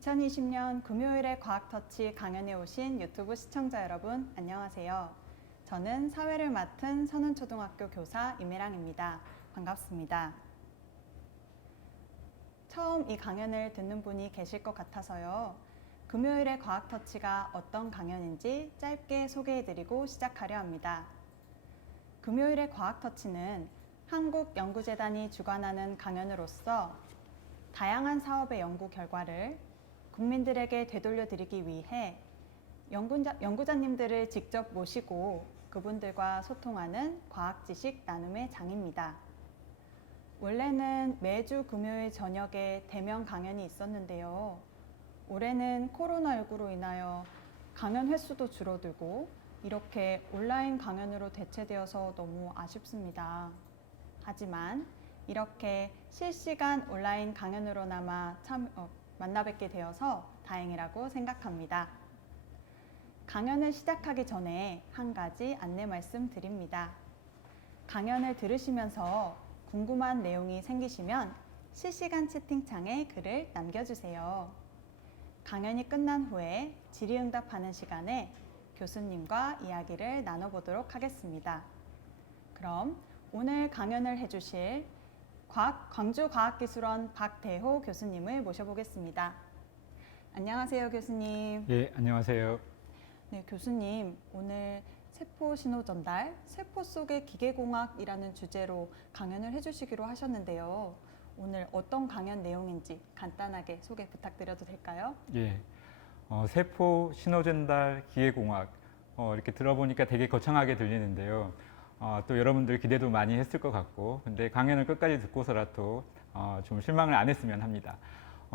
2020년 금요일의 과학터치 강연에 오신 유튜브 시청자 여러분, 안녕하세요. 저는 사회를 맡은 선운초등학교 교사 임혜랑입니다. 반갑습니다. 처음 이 강연을 듣는 분이 계실 것 같아서요. 금요일의 과학터치가 어떤 강연인지 짧게 소개해드리고 시작하려 합니다. 금요일의 과학터치는 한국연구재단이 주관하는 강연으로서 다양한 사업의 연구 결과를 국민들에게 되돌려드리기 위해 연구자님들을 직접 모시고 그분들과 소통하는 과학 지식 나눔의 장입니다. 원래는 매주 금요일 저녁에 대면 강연이 있었는데요. 올해는 코로나19로 인하여 강연 횟수도 줄어들고 이렇게 온라인 강연으로 대체되어서 너무 아쉽습니다. 하지만 이렇게 실시간 온라인 강연으로나마 만나 뵙게 되어서 다행이라고 생각합니다. 강연을 시작하기 전에 한 가지 안내 말씀 드립니다. 강연을 들으시면서 궁금한 내용이 생기시면 실시간 채팅창에 글을 남겨주세요. 강연이 끝난 후에 질의응답하는 시간에 교수님과 이야기를 나눠보도록 하겠습니다. 그럼 오늘 강연을 해주실 광주과학기술원 박대호 교수님을 모셔보겠습니다. 안녕하세요, 교수님. 예, 안녕하세요. 네, 교수님, 오늘 세포 신호 전달, 세포 속의 기계공학이라는 주제로 강연을 해주시기로 하셨는데요. 오늘 어떤 강연 내용인지 간단하게 소개 부탁드려도 될까요? 예, 세포 신호 전달 기계공학 이렇게 들어보니까 되게 거창하게 들리는데요. 또 여러분들 기대도 많이 했을 것 같고, 근데 강연을 끝까지 듣고서라도 좀 실망을 안 했으면 합니다.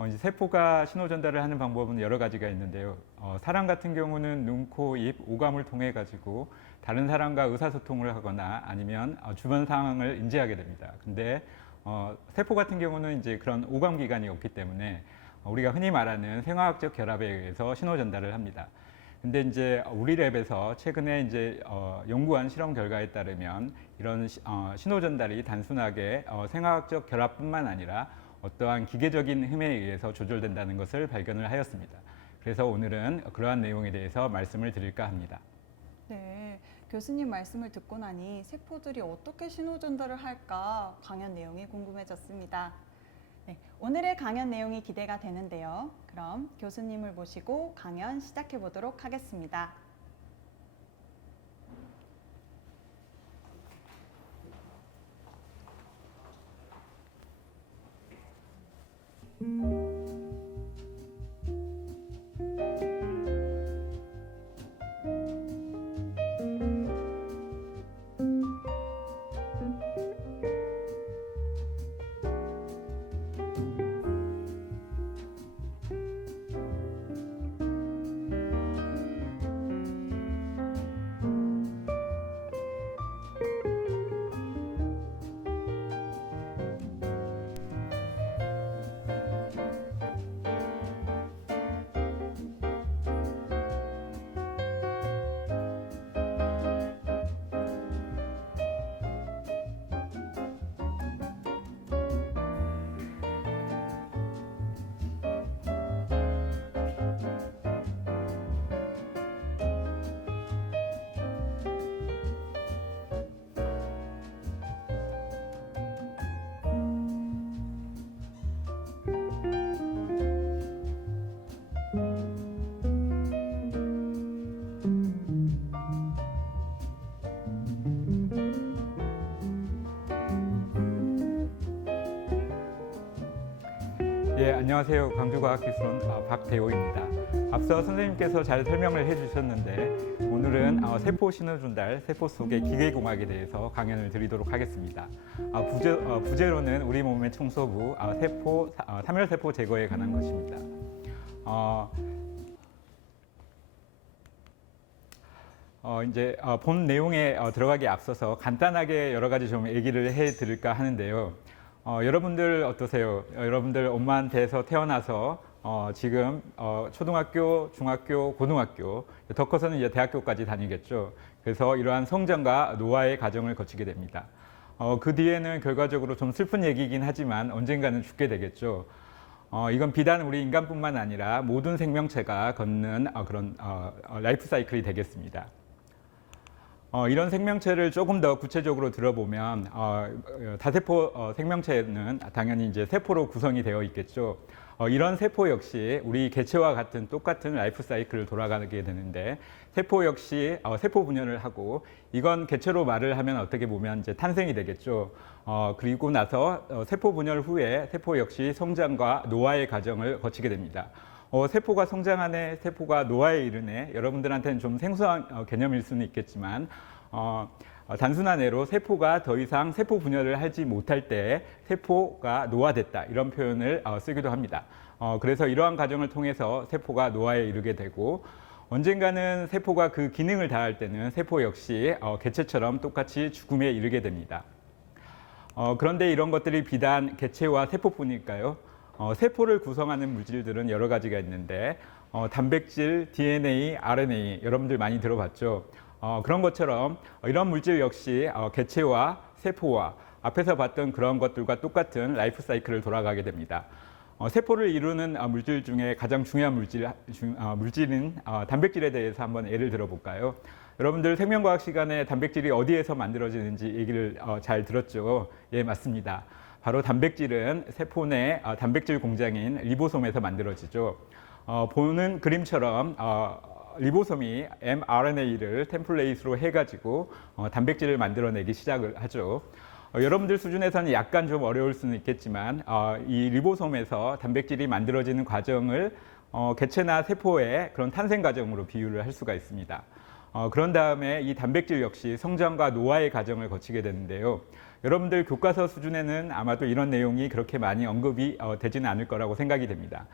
이제 세포가 신호 전달을 하는 방법은 여러 가지가 있는데요. 사람 같은 경우는 눈, 코, 입, 오감을 통해 가지고 다른 사람과 의사소통을 하거나 아니면 주변 상황을 인지하게 됩니다. 근데 세포 같은 경우는 이제 그런 오감기관이 없기 때문에 우리가 흔히 말하는 생화학적 결합에 의해서 신호 전달을 합니다. 근데 이제 우리 랩에서 최근에 이제 연구한 실험 결과에 따르면 이런 신호 전달이 단순하게 생화학적 결합뿐만 아니라 어떠한 기계적인 힘에 의해서 조절된다는 것을 발견을 하였습니다. 그래서 오늘은 그러한 내용에 대해서 말씀을 드릴까 합니다. 네, 교수님 말씀을 듣고 나니 세포들이 어떻게 신호 전달을 할까 강연 내용이 궁금해졌습니다. 네, 오늘의 강연 내용이 기대가 되는데요. 그럼 교수님을 모시고 강연 시작해 보도록 하겠습니다. 예, 안녕하세요. 광주과학기술원 박대호입니다. 앞서 선생님께서 잘 설명을 해주셨는데 오늘은 세포 신호 전달, 세포 속의 기계공학에 대해서 강연을 드리도록 하겠습니다. 부제로는 우리 몸의 청소부, 사멸세포 제거에 관한 것입니다. 이제 본 내용에 들어가기 앞서서 간단하게 여러 가지 좀 얘기를 해드릴까 하는데요. 여러분들 어떠세요? 여러분들 엄마한테서 태어나서 지금 초등학교, 중학교, 고등학교, 더 커서는 이제 대학교까지 다니겠죠. 그래서 이러한 성장과 노화의 과정을 거치게 됩니다. 그 뒤에는 결과적으로 좀 슬픈 얘기이긴 하지만 언젠가는 죽게 되겠죠. 이건 비단 우리 인간뿐만 아니라 모든 생명체가 걷는 그런 라이프 사이클이 되겠습니다. 이런 생명체를 조금 더 구체적으로 들어보면 다세포 생명체는 당연히 이제 세포로 구성이 되어 있겠죠. 이런 세포 역시 우리 개체와 같은 똑같은 라이프 사이클을 돌아가게 되는데 세포 역시 세포 분열을 하고 이건 개체로 말을 하면 어떻게 보면 이제 탄생이 되겠죠. 그리고 나서 세포 분열 후에 세포 역시 성장과 노화의 과정을 거치게 됩니다. 세포가 성장하네, 세포가 노화에 이르네. 여러분들한테는 좀 생소한 개념일 수는 있겠지만 단순한 예로 세포가 더 이상 세포 분열을 하지 못할 때 세포가 노화됐다 이런 표현을 쓰기도 합니다. 그래서 이러한 과정을 통해서 세포가 노화에 이르게 되고 언젠가는 세포가 그 기능을 다할 때는 세포 역시 개체처럼 똑같이 죽음에 이르게 됩니다. 그런데 이런 것들이 비단 개체와 세포뿐일까요? 세포를 구성하는 물질들은 여러 가지가 있는데 단백질, DNA, RNA 여러분들 많이 들어봤죠? 그런 것처럼 이런 물질 역시 개체와 세포와 앞에서 봤던 그런 것들과 똑같은 라이프 사이클을 돌아가게 됩니다. 세포를 이루는 물질 중에 가장 중요한 물질인 단백질에 대해서 한번 예를 들어볼까요? 여러분들 생명과학 시간에 단백질이 어디에서 만들어지는지 얘기를 잘 들었죠? 예, 맞습니다. 바로 단백질은 세포 내 단백질 공장인 리보솜에서 만들어지죠. 보는 그림처럼 리보솜이 mRNA를 템플레이트로 해가지고 단백질을 만들어내기 시작을 하죠. 여러분들 수준에서는 약간 좀 어려울 수는 있겠지만 이 리보솜에서 단백질이 만들어지는 과정을 개체나 세포의 그런 탄생 과정으로 비유를 할 수가 있습니다. 그런 다음에 이 단백질 역시 성장과 노화의 과정을 거치게 되는데요. 여러분들 교과서 수준에는 아마도 이런 내용이 그렇게 많이 언급이 되지는 않을 거라고 생각이 됩니다.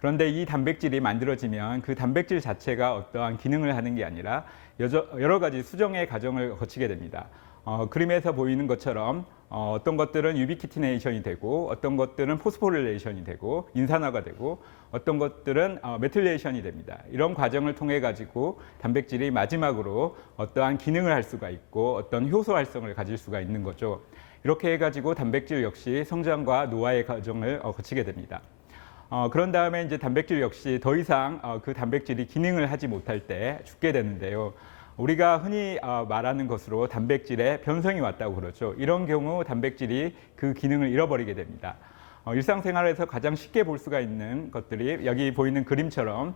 그런데 이 단백질이 만들어지면 그 단백질 자체가 어떠한 기능을 하는 게 아니라 여러 가지 수정의 과정을 거치게 됩니다. 그림에서 보이는 것처럼 어떤 것들은 유비키티네이션이 되고 어떤 것들은 포스포릴레이션이 되고 인산화가 되고 어떤 것들은 메틸레이션이 됩니다. 이런 과정을 통해 가지고 단백질이 마지막으로 어떠한 기능을 할 수가 있고 어떤 효소 활성을 가질 수가 있는 거죠. 이렇게 해가지고 단백질 역시 성장과 노화의 과정을 거치게 됩니다. 그런 다음에 이제 단백질 역시 더 이상 그 단백질이 기능을 하지 못할 때 죽게 되는데요. 우리가 흔히 말하는 것으로 단백질에 변성이 왔다고 그러죠. 이런 경우 단백질이 그 기능을 잃어버리게 됩니다. 일상생활에서 가장 쉽게 볼 수가 있는 것들이 여기 보이는 그림처럼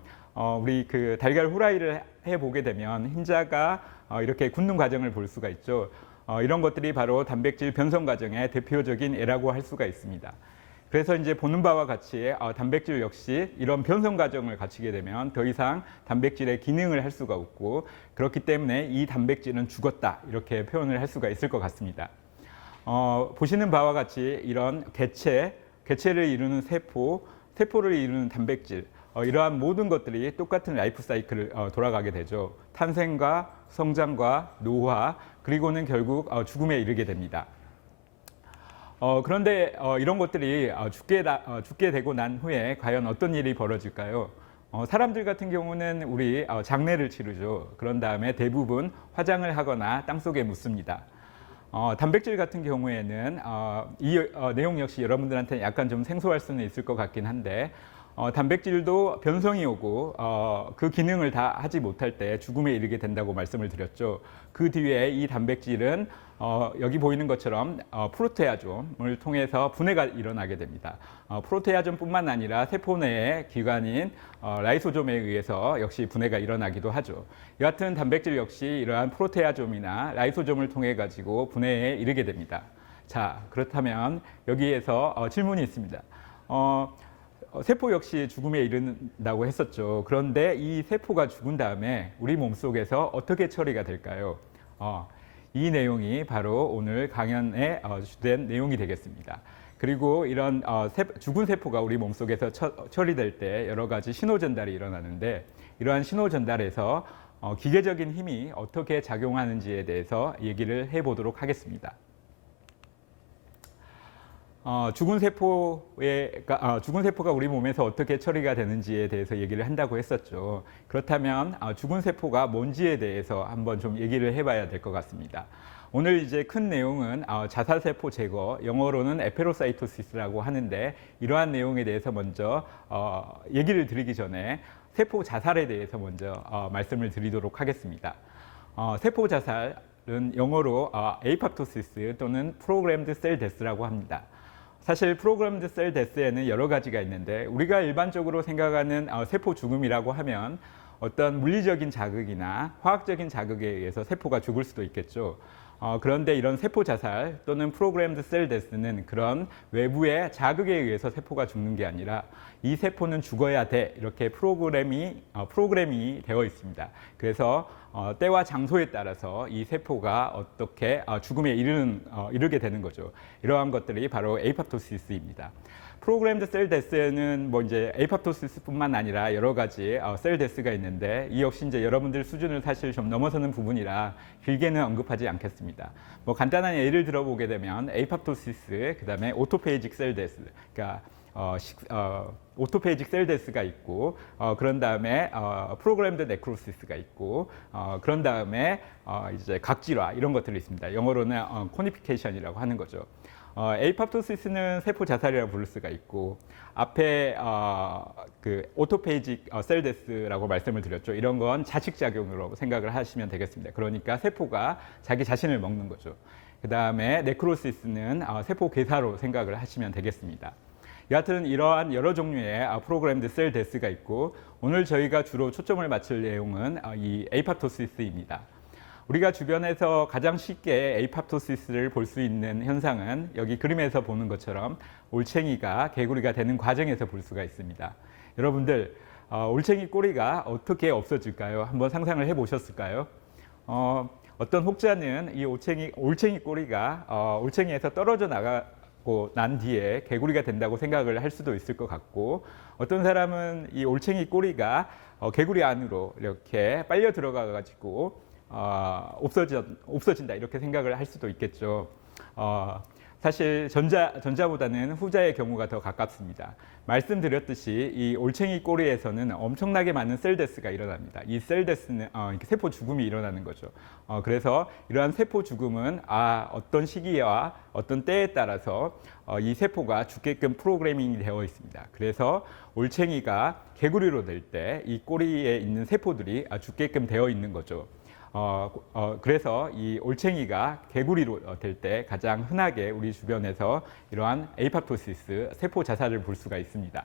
우리 그 달걀 후라이를 해보게 되면 흰자가 이렇게 굳는 과정을 볼 수가 있죠. 이런 것들이 바로 단백질 변성 과정의 대표적인 예라고 할 수가 있습니다. 그래서 이제 보는 바와 같이 단백질 역시 이런 변성 과정을 거치게 되면 더 이상 단백질의 기능을 할 수가 없고 그렇기 때문에 이 단백질은 죽었다 이렇게 표현을 할 수가 있을 것 같습니다. 보시는 바와 같이 이런 개체를 이루는 세포, 세포를 이루는 단백질 이러한 모든 것들이 똑같은 라이프 사이클을 돌아가게 되죠. 탄생과 성장과 노화 그리고는 결국 죽음에 이르게 됩니다. 그런데 이런 것들이 죽게 되고 난 후에 과연 어떤 일이 벌어질까요? 사람들 같은 경우는 우리 장례를 치르죠. 그런 다음에 대부분 화장을 하거나 땅속에 묻습니다. 단백질 같은 경우에는 이 내용 역시 여러분들한테 약간 좀 생소할 수는 있을 것 같긴 한데 단백질도 변성이 오고 그 기능을 다 하지 못할 때 죽음에 이르게 된다고 말씀을 드렸죠. 그 뒤에 이 단백질은 여기 보이는 것처럼 프로테아좀을 통해서 분해가 일어나게 됩니다. 프로테아좀뿐만 아니라 세포 내의 기관인 라이소좀에 의해서 역시 분해가 일어나기도 하죠. 여하튼 단백질 역시 이러한 프로테아좀이나 라이소좀을 통해 가지고 분해에 이르게 됩니다. 자, 그렇다면 여기에서 질문이 있습니다. 세포 역시 죽음에 이른다고 했었죠. 그런데 이 세포가 죽은 다음에 우리 몸속에서 어떻게 처리가 될까요? 이 내용이 바로 오늘 강연의 주된 내용이 되겠습니다. 그리고 이런 죽은 세포가 우리 몸속에서 처리될 때 여러 가지 신호 전달이 일어나는데 이러한 신호 전달에서 기계적인 힘이 어떻게 작용하는지에 대해서 얘기를 해보도록 하겠습니다. 죽은 세포가 우리 몸에서 어떻게 처리가 되는지에 대해서 얘기를 한다고 했었죠. 그렇다면 죽은 세포가 뭔지에 대해서 한번 좀 얘기를 해봐야 될 것 같습니다. 오늘 이제 큰 내용은 자살세포 제거, 영어로는 에페로사이토시스라고 하는데 이러한 내용에 대해서 먼저 얘기를 드리기 전에 세포 자살에 대해서 먼저 말씀을 드리도록 하겠습니다. 세포 자살은 영어로 에이팝토시스 또는 프로그램드 셀 데스라고 합니다. 사실 프로그램드 셀 데스에는 여러 가지가 있는데 우리가 일반적으로 생각하는 세포 죽음이라고 하면 어떤 물리적인 자극이나 화학적인 자극에 의해서 세포가 죽을 수도 있겠죠. 그런데 이런 세포 자살 또는 프로그램드 셀 데스는 그런 외부의 자극에 의해서 세포가 죽는 게 아니라 이 세포는 죽어야 돼 이렇게 프로그램이 되어 있습니다. 그래서 때와 장소에 따라서 이 세포가 어떻게 죽음에 이르게 되는 거죠. 이러한 것들이 바로 에이팝토시스입니다. 프로그램드 셀 데스에는 뭐 이제 에이팝토시스뿐만 아니라 여러 가지 셀 데스가 있는데 이 역시 이제 여러분들 수준을 사실 좀 넘어서는 부분이라 길게는 언급하지 않겠습니다. 뭐 간단한 예를 들어보게 되면 에이팝토시스, 그다음에 오토페이직 셀 데스, 그러니까 오토페이직 셀 데스가 있고 그런 다음에 프로그램드 네크로시스가 있고 그런 다음에 이제 각질화 이런 것들이 있습니다. 영어로는 코니피케이션이라고 하는 거죠. 에이팝토시스는 세포 자살이라고 부를 수가 있고 앞에 그 오토페이직 셀 데스라고 말씀을 드렸죠. 이런 건 자식작용으로 생각을 하시면 되겠습니다. 그러니까 세포가 자기 자신을 먹는 거죠. 그 다음에 네크로시스는 세포 괴사로 생각을 하시면 되겠습니다. 여하튼 이러한 여러 종류의 프로그램드 셀 데스가 있고 오늘 저희가 주로 초점을 맞출 내용은 이 에이팝토시스입니다. 우리가 주변에서 가장 쉽게 에이팝토시스를 볼 수 있는 현상은 여기 그림에서 보는 것처럼 올챙이가 개구리가 되는 과정에서 볼 수가 있습니다. 여러분들 올챙이 꼬리가 어떻게 없어질까요? 한번 상상을 해보셨을까요? 어떤 혹자는 이 올챙이 꼬리가 올챙이에서 떨어져 나가고 난 뒤에 개구리가 된다고 생각을 할 수도 있을 것 같고 어떤 사람은 이 올챙이 꼬리가 개구리 안으로 이렇게 빨려 들어가 가지고 없어진다 이렇게 생각을 할 수도 있겠죠. 사실 전자보다는 후자의 경우가 더 가깝습니다. 말씀드렸듯이 이 올챙이 꼬리에서는 엄청나게 많은 셀데스가 일어납니다. 이 셀데스는 세포 죽음이 일어나는 거죠. 그래서 이러한 세포 죽음은 어떤 시기와 어떤 때에 따라서 이 세포가 죽게끔 프로그래밍이 되어 있습니다. 그래서 올챙이가 개구리로 될 때 이 꼬리에 있는 세포들이 죽게끔 되어 있는 거죠. 그래서 이 올챙이가 개구리로 될 때 가장 흔하게 우리 주변에서 이러한 에이팝토시스, 세포 자살을 볼 수가 있습니다.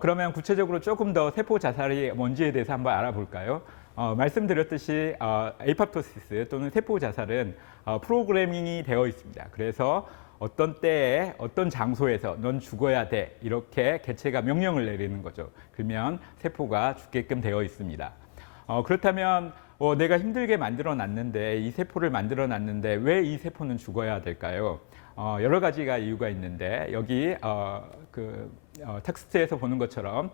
그러면 구체적으로 조금 더 세포 자살이 뭔지에 대해서 한번 알아볼까요? 말씀드렸듯이 에이팝토시스 또는 세포 자살은 프로그래밍이 되어 있습니다. 그래서 어떤 때에 어떤 장소에서 넌 죽어야 돼 이렇게 개체가 명령을 내리는 거죠. 그러면 세포가 죽게끔 되어 있습니다. 그렇다면 내가 힘들게 만들어 놨는데 이 세포를 만들어 놨는데 왜 이 세포는 죽어야 될까요? 여러 가지가 이유가 있는데 여기 텍스트에서 보는 것처럼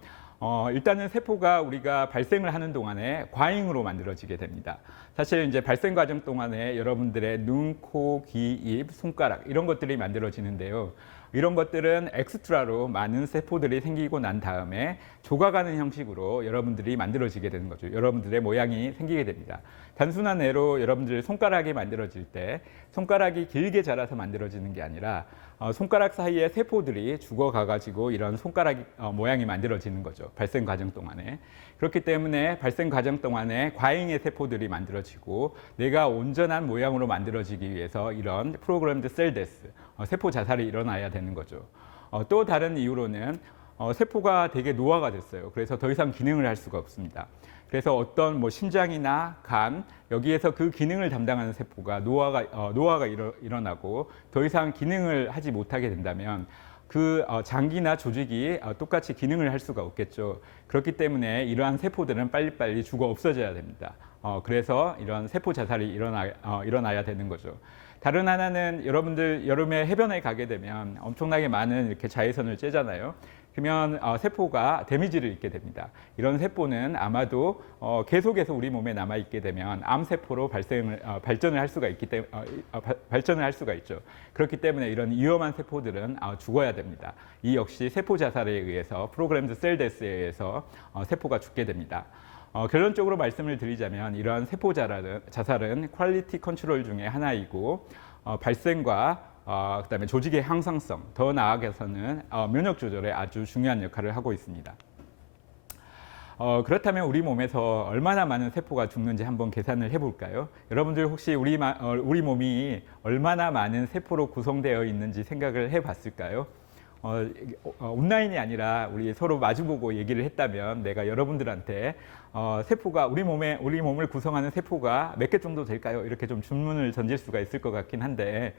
일단은 세포가 우리가 발생을 하는 동안에 과잉으로 만들어지게 됩니다. 사실 이제 발생 과정 동안에 여러분들의 눈, 코, 귀, 입, 손가락 이런 것들이 만들어지는데요. 이런 것들은 엑스트라로 많은 세포들이 생기고 난 다음에 조각하는 형식으로 여러분들이 만들어지게 되는 거죠. 여러분들의 모양이 생기게 됩니다. 단순한 예로 여러분들 손가락이 만들어질 때 손가락이 길게 자라서 만들어지는 게 아니라 손가락 사이에 세포들이 죽어가가지고 이런 손가락 모양이 만들어지는 거죠. 발생 과정 동안에. 그렇기 때문에 발생 과정 동안에 과잉의 세포들이 만들어지고 내가 온전한 모양으로 만들어지기 위해서 이런 프로그램드 셀 데스, 세포 자살이 일어나야 되는 거죠. 또 다른 이유로는 세포가 되게 노화가 됐어요. 그래서 더 이상 기능을 할 수가 없습니다. 그래서 어떤 뭐 심장이나 간 여기에서 그 기능을 담당하는 세포가 노화가 일어나고 더 이상 기능을 하지 못하게 된다면 그 장기나 조직이 똑같이 기능을 할 수가 없겠죠. 그렇기 때문에 이러한 세포들은 빨리빨리 죽어 없어져야 됩니다. 그래서 이런 세포 자살이 일어나야 되는 거죠. 다른 하나는 여러분들 여름에 해변에 가게 되면 엄청나게 많은 이렇게 자외선을 쬐잖아요. 그러면 세포가 데미지를 입게 됩니다. 이런 세포는 아마도 계속해서 우리 몸에 남아 있게 되면 암 세포로 발전을 할 수가 있기 때문에 발전을 할 수가 있죠. 그렇기 때문에 이런 위험한 세포들은 죽어야 됩니다. 이 역시 세포 자살에 의해서 프로그램드 셀 데스에 의해서 세포가 죽게 됩니다. 결론적으로 말씀을 드리자면 이러한 세포 자살은 퀄리티 컨트롤 중에 하나이고 발생과 그다음에 조직의 항상성, 더 나아가서는 면역 조절에 아주 중요한 역할을 하고 있습니다. 그렇다면 우리 몸에서 얼마나 많은 세포가 죽는지 한번 계산을 해볼까요? 여러분들 혹시 우리 몸이 얼마나 많은 세포로 구성되어 있는지 생각을 해봤을까요? 온라인이 아니라 우리 서로 마주보고 얘기를 했다면 내가 여러분들한테 세포가 우리 몸을 구성하는 세포가 몇 개 정도 될까요? 이렇게 좀 질문을 던질 수가 있을 것 같긴 한데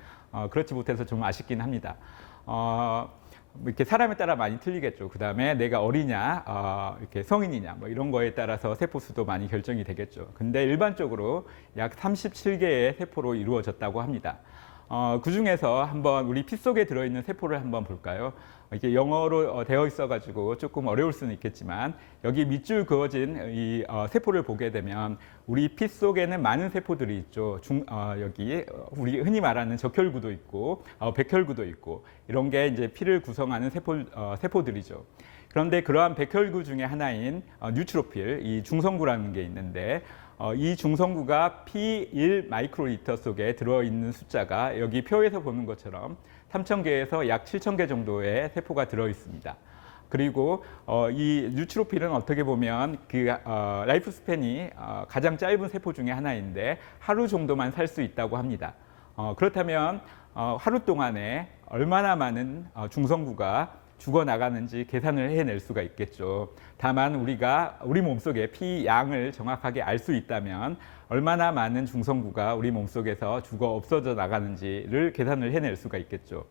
그렇지 못해서 좀 아쉽긴 합니다. 이렇게 사람에 따라 많이 틀리겠죠. 그 다음에 내가 어리냐, 이렇게 성인이냐, 뭐 이런 거에 따라서 세포 수도 많이 결정이 되겠죠. 근데 일반적으로 약 37개의 세포로 이루어졌다고 합니다. 그 중에서 한번 우리 피 속에 들어있는 세포를 한번 볼까요? 이게 영어로 되어 있어가지고 조금 어려울 수는 있겠지만 여기 밑줄 그어진 이 세포를 보게 되면 우리 피 속에는 많은 세포들이 있죠. 여기 우리 흔히 말하는 적혈구도 있고 백혈구도 있고 이런 게 이제 피를 구성하는 세포들이죠. 그런데 그러한 백혈구 중에 하나인 뉴트로필, 이 중성구라는 게 있는데 이 중성구가 P1 마이크로리터 속에 들어있는 숫자가 여기 표에서 보는 것처럼 3,000개에서 약 7,000개 정도의 세포가 들어있습니다. 그리고 이 뉴트로필은 어떻게 보면 그 라이프 스팬이 가장 짧은 세포 중에 하나인데 하루 정도만 살 수 있다고 합니다. 그렇다면 하루 동안에 얼마나 많은 중성구가 죽어나가는지 계산을 해낼 수가 있겠죠. 다만 우리가 우리 몸속의 피 양을 정확하게 알 수 있다면 얼마나 많은 중성구가 우리 몸속에서 죽어 없어져 나가는지를 계산을 해낼 수가 있겠죠.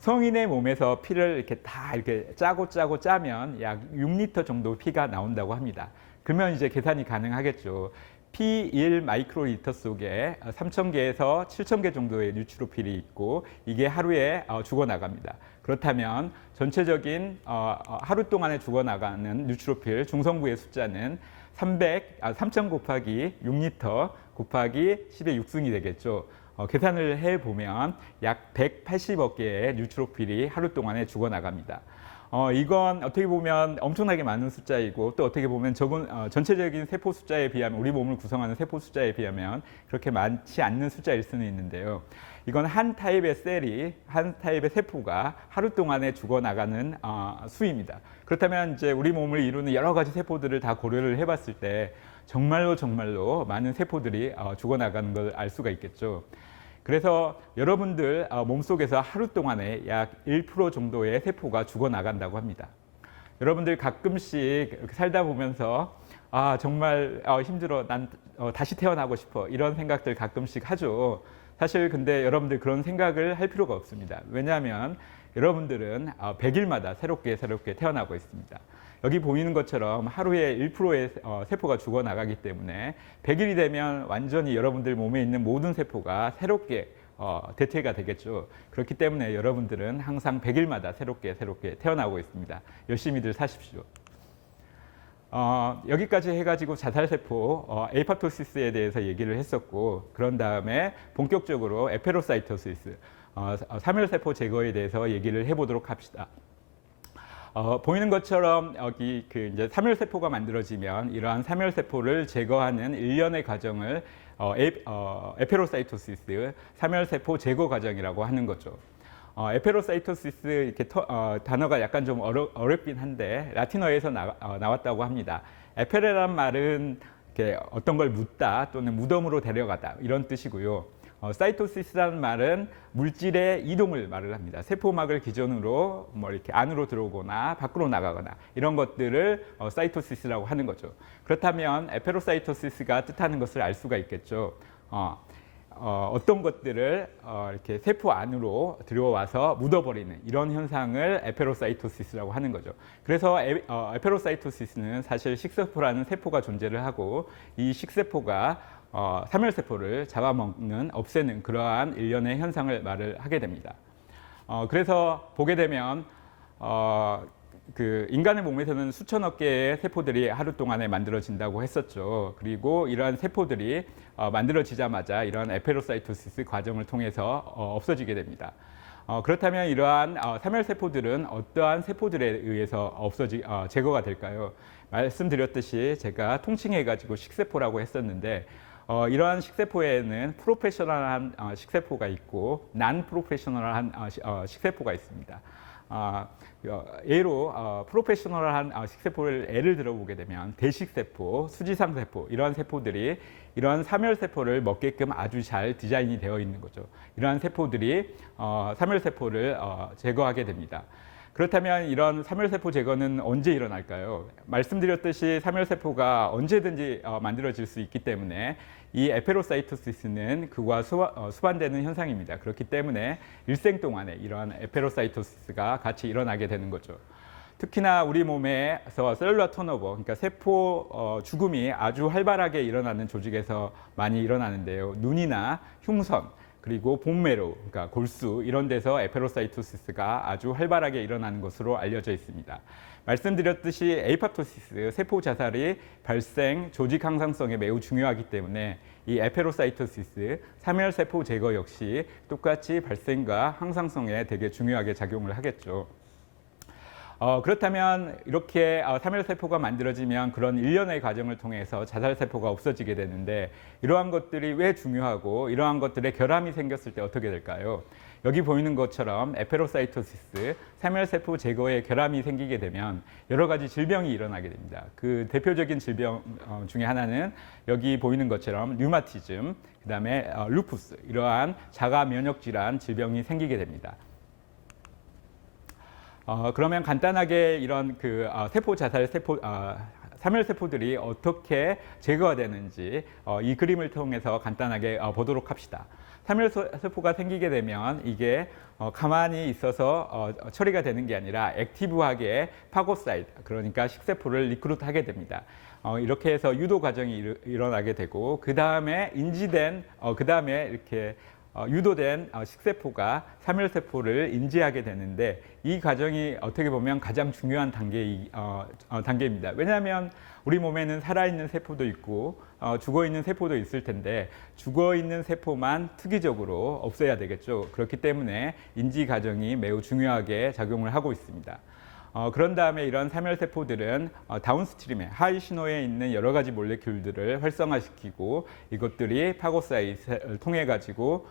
성인의 몸에서 피를 이렇게 다 이렇게 짜고 짜면 약 6리터 정도 피가 나온다고 합니다. 그러면 이제 계산이 가능하겠죠. P1 마이크로리터 속에 3,000개에서 7,000개 정도의 뉴트로필이 있고 이게 하루에 죽어나갑니다. 그렇다면 전체적인 하루 동안에 죽어나가는 뉴트로필 중성구의 숫자는 3,000 곱하기 6리터 곱하기 10의 6승이 되겠죠. 계산을 해보면 약 180억 개의 뉴트로필이 하루 동안에 죽어나갑니다. 이건 어떻게 보면 엄청나게 많은 숫자이고 또 어떻게 보면 적은 전체적인 세포 숫자에 비하면 우리 몸을 구성하는 세포 숫자에 비하면 그렇게 많지 않는 숫자일 수는 있는데요. 이건 한 타입의 세포가 하루 동안에 죽어나가는 수입니다. 그렇다면 이제 우리 몸을 이루는 여러 가지 세포들을 다 고려를 해봤을 때 정말로 많은 세포들이 죽어나가는 걸 알 수가 있겠죠. 그래서 여러분들 몸속에서 하루 동안에 약 1% 정도의 세포가 죽어나간다고 합니다. 여러분들 가끔씩 이렇게 살다 보면서 정말 힘들어, 난 다시 태어나고 싶어 이런 생각들 가끔씩 하죠. 사실 근데 여러분들 그런 생각을 할 필요가 없습니다. 왜냐하면 여러분들은 100일마다 새롭게 태어나고 있습니다. 여기 보이는 것처럼 하루에 1%의 세포가 죽어나가기 때문에 100일이 되면 완전히 여러분들 몸에 있는 모든 세포가 새롭게 대퇴가 되겠죠. 그렇기 때문에 여러분들은 항상 100일마다 새롭게 태어나고 있습니다. 열심히들 사십시오. 여기까지 해가지고 자살세포 에이파토시스에 대해서 얘기를 했었고 그런 다음에 본격적으로 에페로사이토시스 사멸세포 제거에 대해서 얘기를 해보도록 합시다. 보이는 것처럼 여기 이제 사멸세포가 만들어지면 이러한 사멸세포를 제거하는 일련의 과정을 에페로사이토시스 사멸세포 제거 과정이라고 하는 거죠. 에페로사이토시스 이렇게 단어가 약간 좀 어렵긴 한데 라틴어에서 나왔다고 합니다. 에페레란 말은 이렇게 어떤 걸 묻다 또는 무덤으로 데려가다 이런 뜻이고요. 사이토시스라는 말은 물질의 이동을 말을 합니다. 세포막을 기준으로 뭐 이렇게 안으로 들어오거나 밖으로 나가거나 이런 것들을 사이토시스라고 하는 거죠. 그렇다면 에페로사이토시스가 뜻하는 것을 알 수가 있겠죠. 어떤 것들을 이렇게 세포 안으로 들어와서 묻어버리는 이런 현상을 에페로사이토시스라고 하는 거죠. 그래서 에페로사이토시스는 사실 식세포라는 세포가 존재를 하고 이 식세포가 사멸세포를 잡아먹는, 없애는 그러한 일련의 현상을 말을 하게 됩니다. 그래서 보게 되면 그 인간의 몸에서는 수천억 개의 세포들이 하루 동안에 만들어진다고 했었죠. 그리고 이러한 세포들이 만들어지자마자 이러한 에페로사이토시스 과정을 통해서 없어지게 됩니다. 그렇다면 이러한 사멸세포들은 어떠한 세포들에 의해서 제거가 될까요? 말씀드렸듯이 제가 통칭해가지고 식세포라고 했었는데 이러한 식세포에는 프로페셔널한 식세포가 있고 난 프로페셔널한 식세포가 있습니다. 예로 프로페셔널한 식세포를 예를 들어보게 되면 대식세포, 수지상세포 이러한 세포들이 이러한 사멸세포를 먹게끔 아주 잘 디자인이 되어 있는 거죠. 이러한 세포들이 사멸세포를 제거하게 됩니다. 그렇다면 이런 사멸세포 제거는 언제 일어날까요? 말씀드렸듯이 사멸세포가 언제든지 만들어질 수 있기 때문에 이 에페로사이토시스는 그와 수반되는 현상입니다. 그렇기 때문에 일생 동안에 이러한 에페로사이토시스가 같이 일어나게 되는 거죠. 특히나 우리 몸에서 셀룰러 턴오버, 그러니까 세포 죽음이 아주 활발하게 일어나는 조직에서 많이 일어나는데요. 눈이나 흉선, 그리고 본메로, 그러니까 골수 이런 데서 에페로사이토시스가 아주 활발하게 일어나는 것으로 알려져 있습니다. 말씀드렸듯이 에이파토시스, 세포 자살이 발생 조직 항상성에 매우 중요하기 때문에 이 에페로사이토시스, 사멸세포 제거 역시 똑같이 발생과 항상성에 되게 중요하게 작용을 하겠죠. 그렇다면 이렇게 사멸세포가 만들어지면 그런 일련의 과정을 통해서 자살세포가 없어지게 되는데 이러한 것들이 왜 중요하고 이러한 것들의 결함이 생겼을 때 어떻게 될까요? 여기 보이는 것처럼 에페로사이토시스, 사멸세포 제거에 결함이 생기게 되면 여러 가지 질병이 일어나게 됩니다. 그 대표적인 질병 중에 하나는 여기 보이는 것처럼 류마티즘, 그다음에 루푸스 이러한 자가 면역 질환 질병이 생기게 됩니다. 그러면 간단하게 이런 그 세포 자살 사멸세포들이 어떻게 제거가 되는지 이 그림을 통해서 간단하게 보도록 합시다. 사멸세포가 생기게 되면 이게 가만히 있어서 처리가 되는 게 아니라 액티브하게 파고사이트, 그러니까 식세포를 리크루트하게 됩니다. 이렇게 해서 유도 과정이 일어나게 되고 그 다음에 인지된 그 다음에 이렇게 유도된 식세포가 사멸세포를 인지하게 되는데 이 과정이 어떻게 보면 가장 중요한 단계입니다. 왜냐하면 우리 몸에는 살아있는 세포도 있고 죽어있는 세포도 있을 텐데 죽어있는 세포만 특이적으로 없애야 되겠죠. 그렇기 때문에 인지 과정이 매우 중요하게 작용을 하고 있습니다. 그런 다음에 이런 사멸세포들은 다운스트림에 하이 신호에 있는 여러 가지 몰레큘들을 활성화시키고 이것들이 파고사이트를 통해 가지고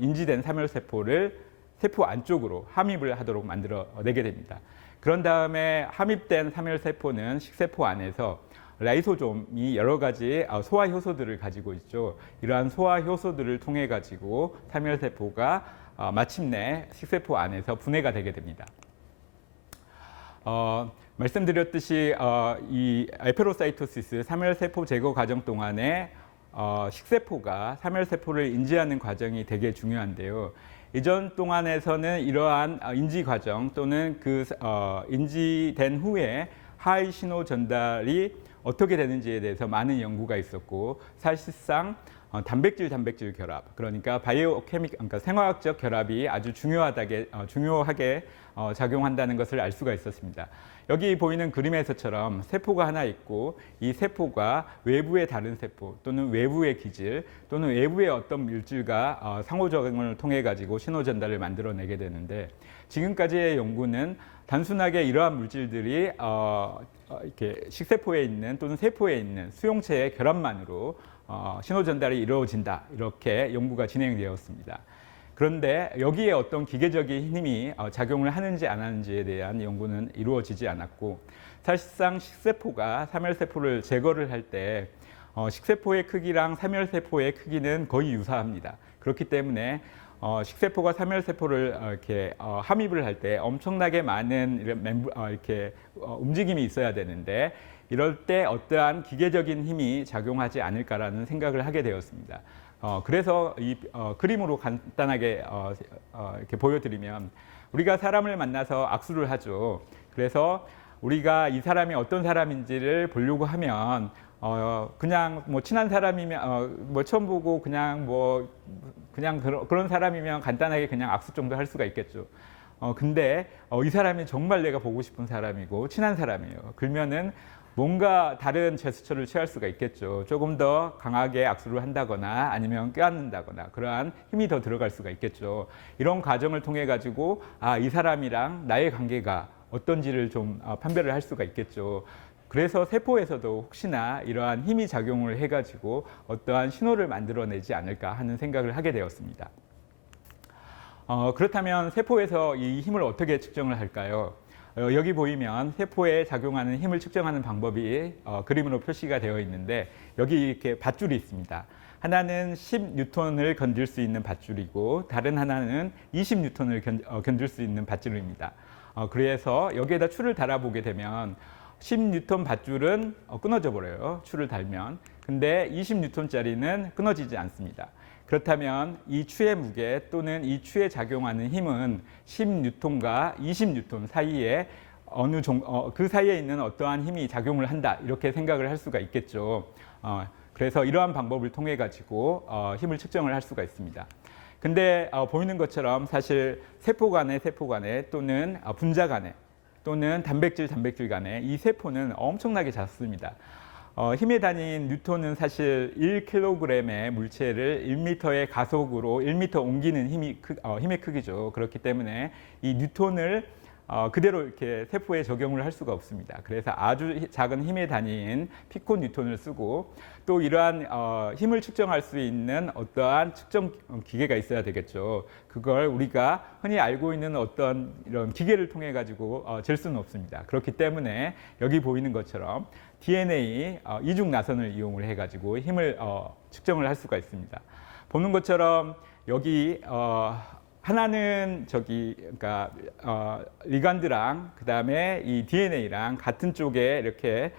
인지된 사멸세포를 세포 안쪽으로 함입을 하도록 만들어내게 됩니다. 그런 다음에 함입된 사멸세포는 식세포 안에서 라이소솜이 여러 가지 소화 효소들을 가지고 있죠. 이러한 소화 효소들을 통해 가지고 사멸세포가 마침내 식세포 안에서 분해가 되게 됩니다. 말씀드렸듯이 이 에페로사이토시스 사멸세포 제거 과정 동안에 식세포가 사멸세포를 인지하는 과정이 되게 중요한데요. 이전 동안에서는 이러한 인지 과정 또는 그 인지된 후에 하이 신호 전달이 어떻게 되는지에 대해서 많은 연구가 있었고 사실상 단백질 결합, 그러니까 그러니까 생화학적 결합이 아주 중요하게 작용한다는 것을 알 수가 있었습니다. 여기 보이는 그림에서처럼 세포가 하나 있고 이 세포가 외부의 다른 세포 또는 외부의 기질 또는 외부의 어떤 물질과 상호작용을 통해 가지고 신호 전달을 만들어내게 되는데 지금까지의 연구는 단순하게 이러한 물질들이 이렇게 식세포에 있는 또는 세포에 있는 수용체의 결합만으로 신호 전달이 이루어진다 이렇게 연구가 진행되었습니다. 그런데 여기에 어떤 기계적인 힘이 작용을 하는지 안 하는지에 대한 연구는 이루어지지 않았고 사실상 식세포가 사멸세포를 제거를 할 때 식세포의 크기랑 사멸세포의 크기는 거의 유사합니다. 그렇기 때문에 식세포가 사멸세포를 이렇게 함입을 할 때 엄청나게 많은 이렇게 움직임이 있어야 되는데 이럴 때 어떠한 기계적인 힘이 작용하지 않을까라는 생각을 하게 되었습니다. 그래서 이 그림으로 간단하게 이렇게 보여드리면 우리가 사람을 만나서 악수를 하죠. 그래서 우리가 이 사람이 어떤 사람인지를 보려고 하면 그냥 뭐 친한 사람이면 뭐 처음 보고 그냥 그런 사람이면 간단하게 그냥 악수 정도 할 수가 있겠죠. 근데 이 사람이 정말 내가 보고 싶은 사람이고 친한 사람이에요. 그러면은 뭔가 다른 제스처를 취할 수가 있겠죠. 조금 더 강하게 악수를 한다거나 아니면 껴안는다거나 그러한 힘이 더 들어갈 수가 있겠죠. 이런 과정을 통해 가지고 이 사람이랑 나의 관계가 어떤지를 좀 판별을 할 수가 있겠죠. 그래서 세포에서도 혹시나 이러한 힘이 작용을 해가지고 어떠한 신호를 만들어내지 않을까 하는 생각을 하게 되었습니다. 그렇다면 세포에서 이 힘을 어떻게 측정을 할까요? 여기 보이면 세포에 작용하는 힘을 측정하는 방법이 그림으로 표시가 되어 있는데 여기 이렇게 밧줄이 있습니다. 하나는 10뉴턴을 견딜 수 있는 밧줄이고 다른 하나는 20뉴턴을 견딜 수 있는 밧줄입니다. 그래서 여기에다 추를 달아보게 되면 10뉴턴 밧줄은 끊어져 버려요. 추를 달면. 근데 20뉴턴짜리는 끊어지지 않습니다. 그렇다면 이 추의 무게 또는 이 추에 작용하는 힘은 10뉴턴과 20뉴턴 사이에 그 사이에 있는 어떠한 힘이 작용을 한다 이렇게 생각을 할 수가 있겠죠. 그래서 이러한 방법을 통해 가지고 힘을 측정을 할 수가 있습니다. 근데 보이는 것처럼 사실 세포 간에 또는 분자 간에 또는 단백질 간에 이 세포는 엄청나게 작습니다. 힘의 단위인 뉴턴은 사실 1kg의 물체를 1m의 가속으로 1m 옮기는 힘의 크기죠. 그렇기 때문에 이 뉴턴을 그대로 이렇게 세포에 적용을 할 수가 없습니다. 그래서 아주 작은 힘의 단위인 피코 뉴턴을 쓰고 또 이러한 힘을 측정할 수 있는 어떠한 측정 기계가 있어야 되겠죠. 그걸 우리가 흔히 알고 있는 어떤 이런 기계를 통해 가지고 잴 수는 없습니다. 그렇기 때문에 여기 보이는 것처럼 DNA 이중 나선을 이용을 해 가지고 힘을 측정을 할 수가 있습니다. 보는 것처럼 여기 하나는 그러니까 리간드랑 그다음에 이 DNA랑 같은 쪽에 이렇게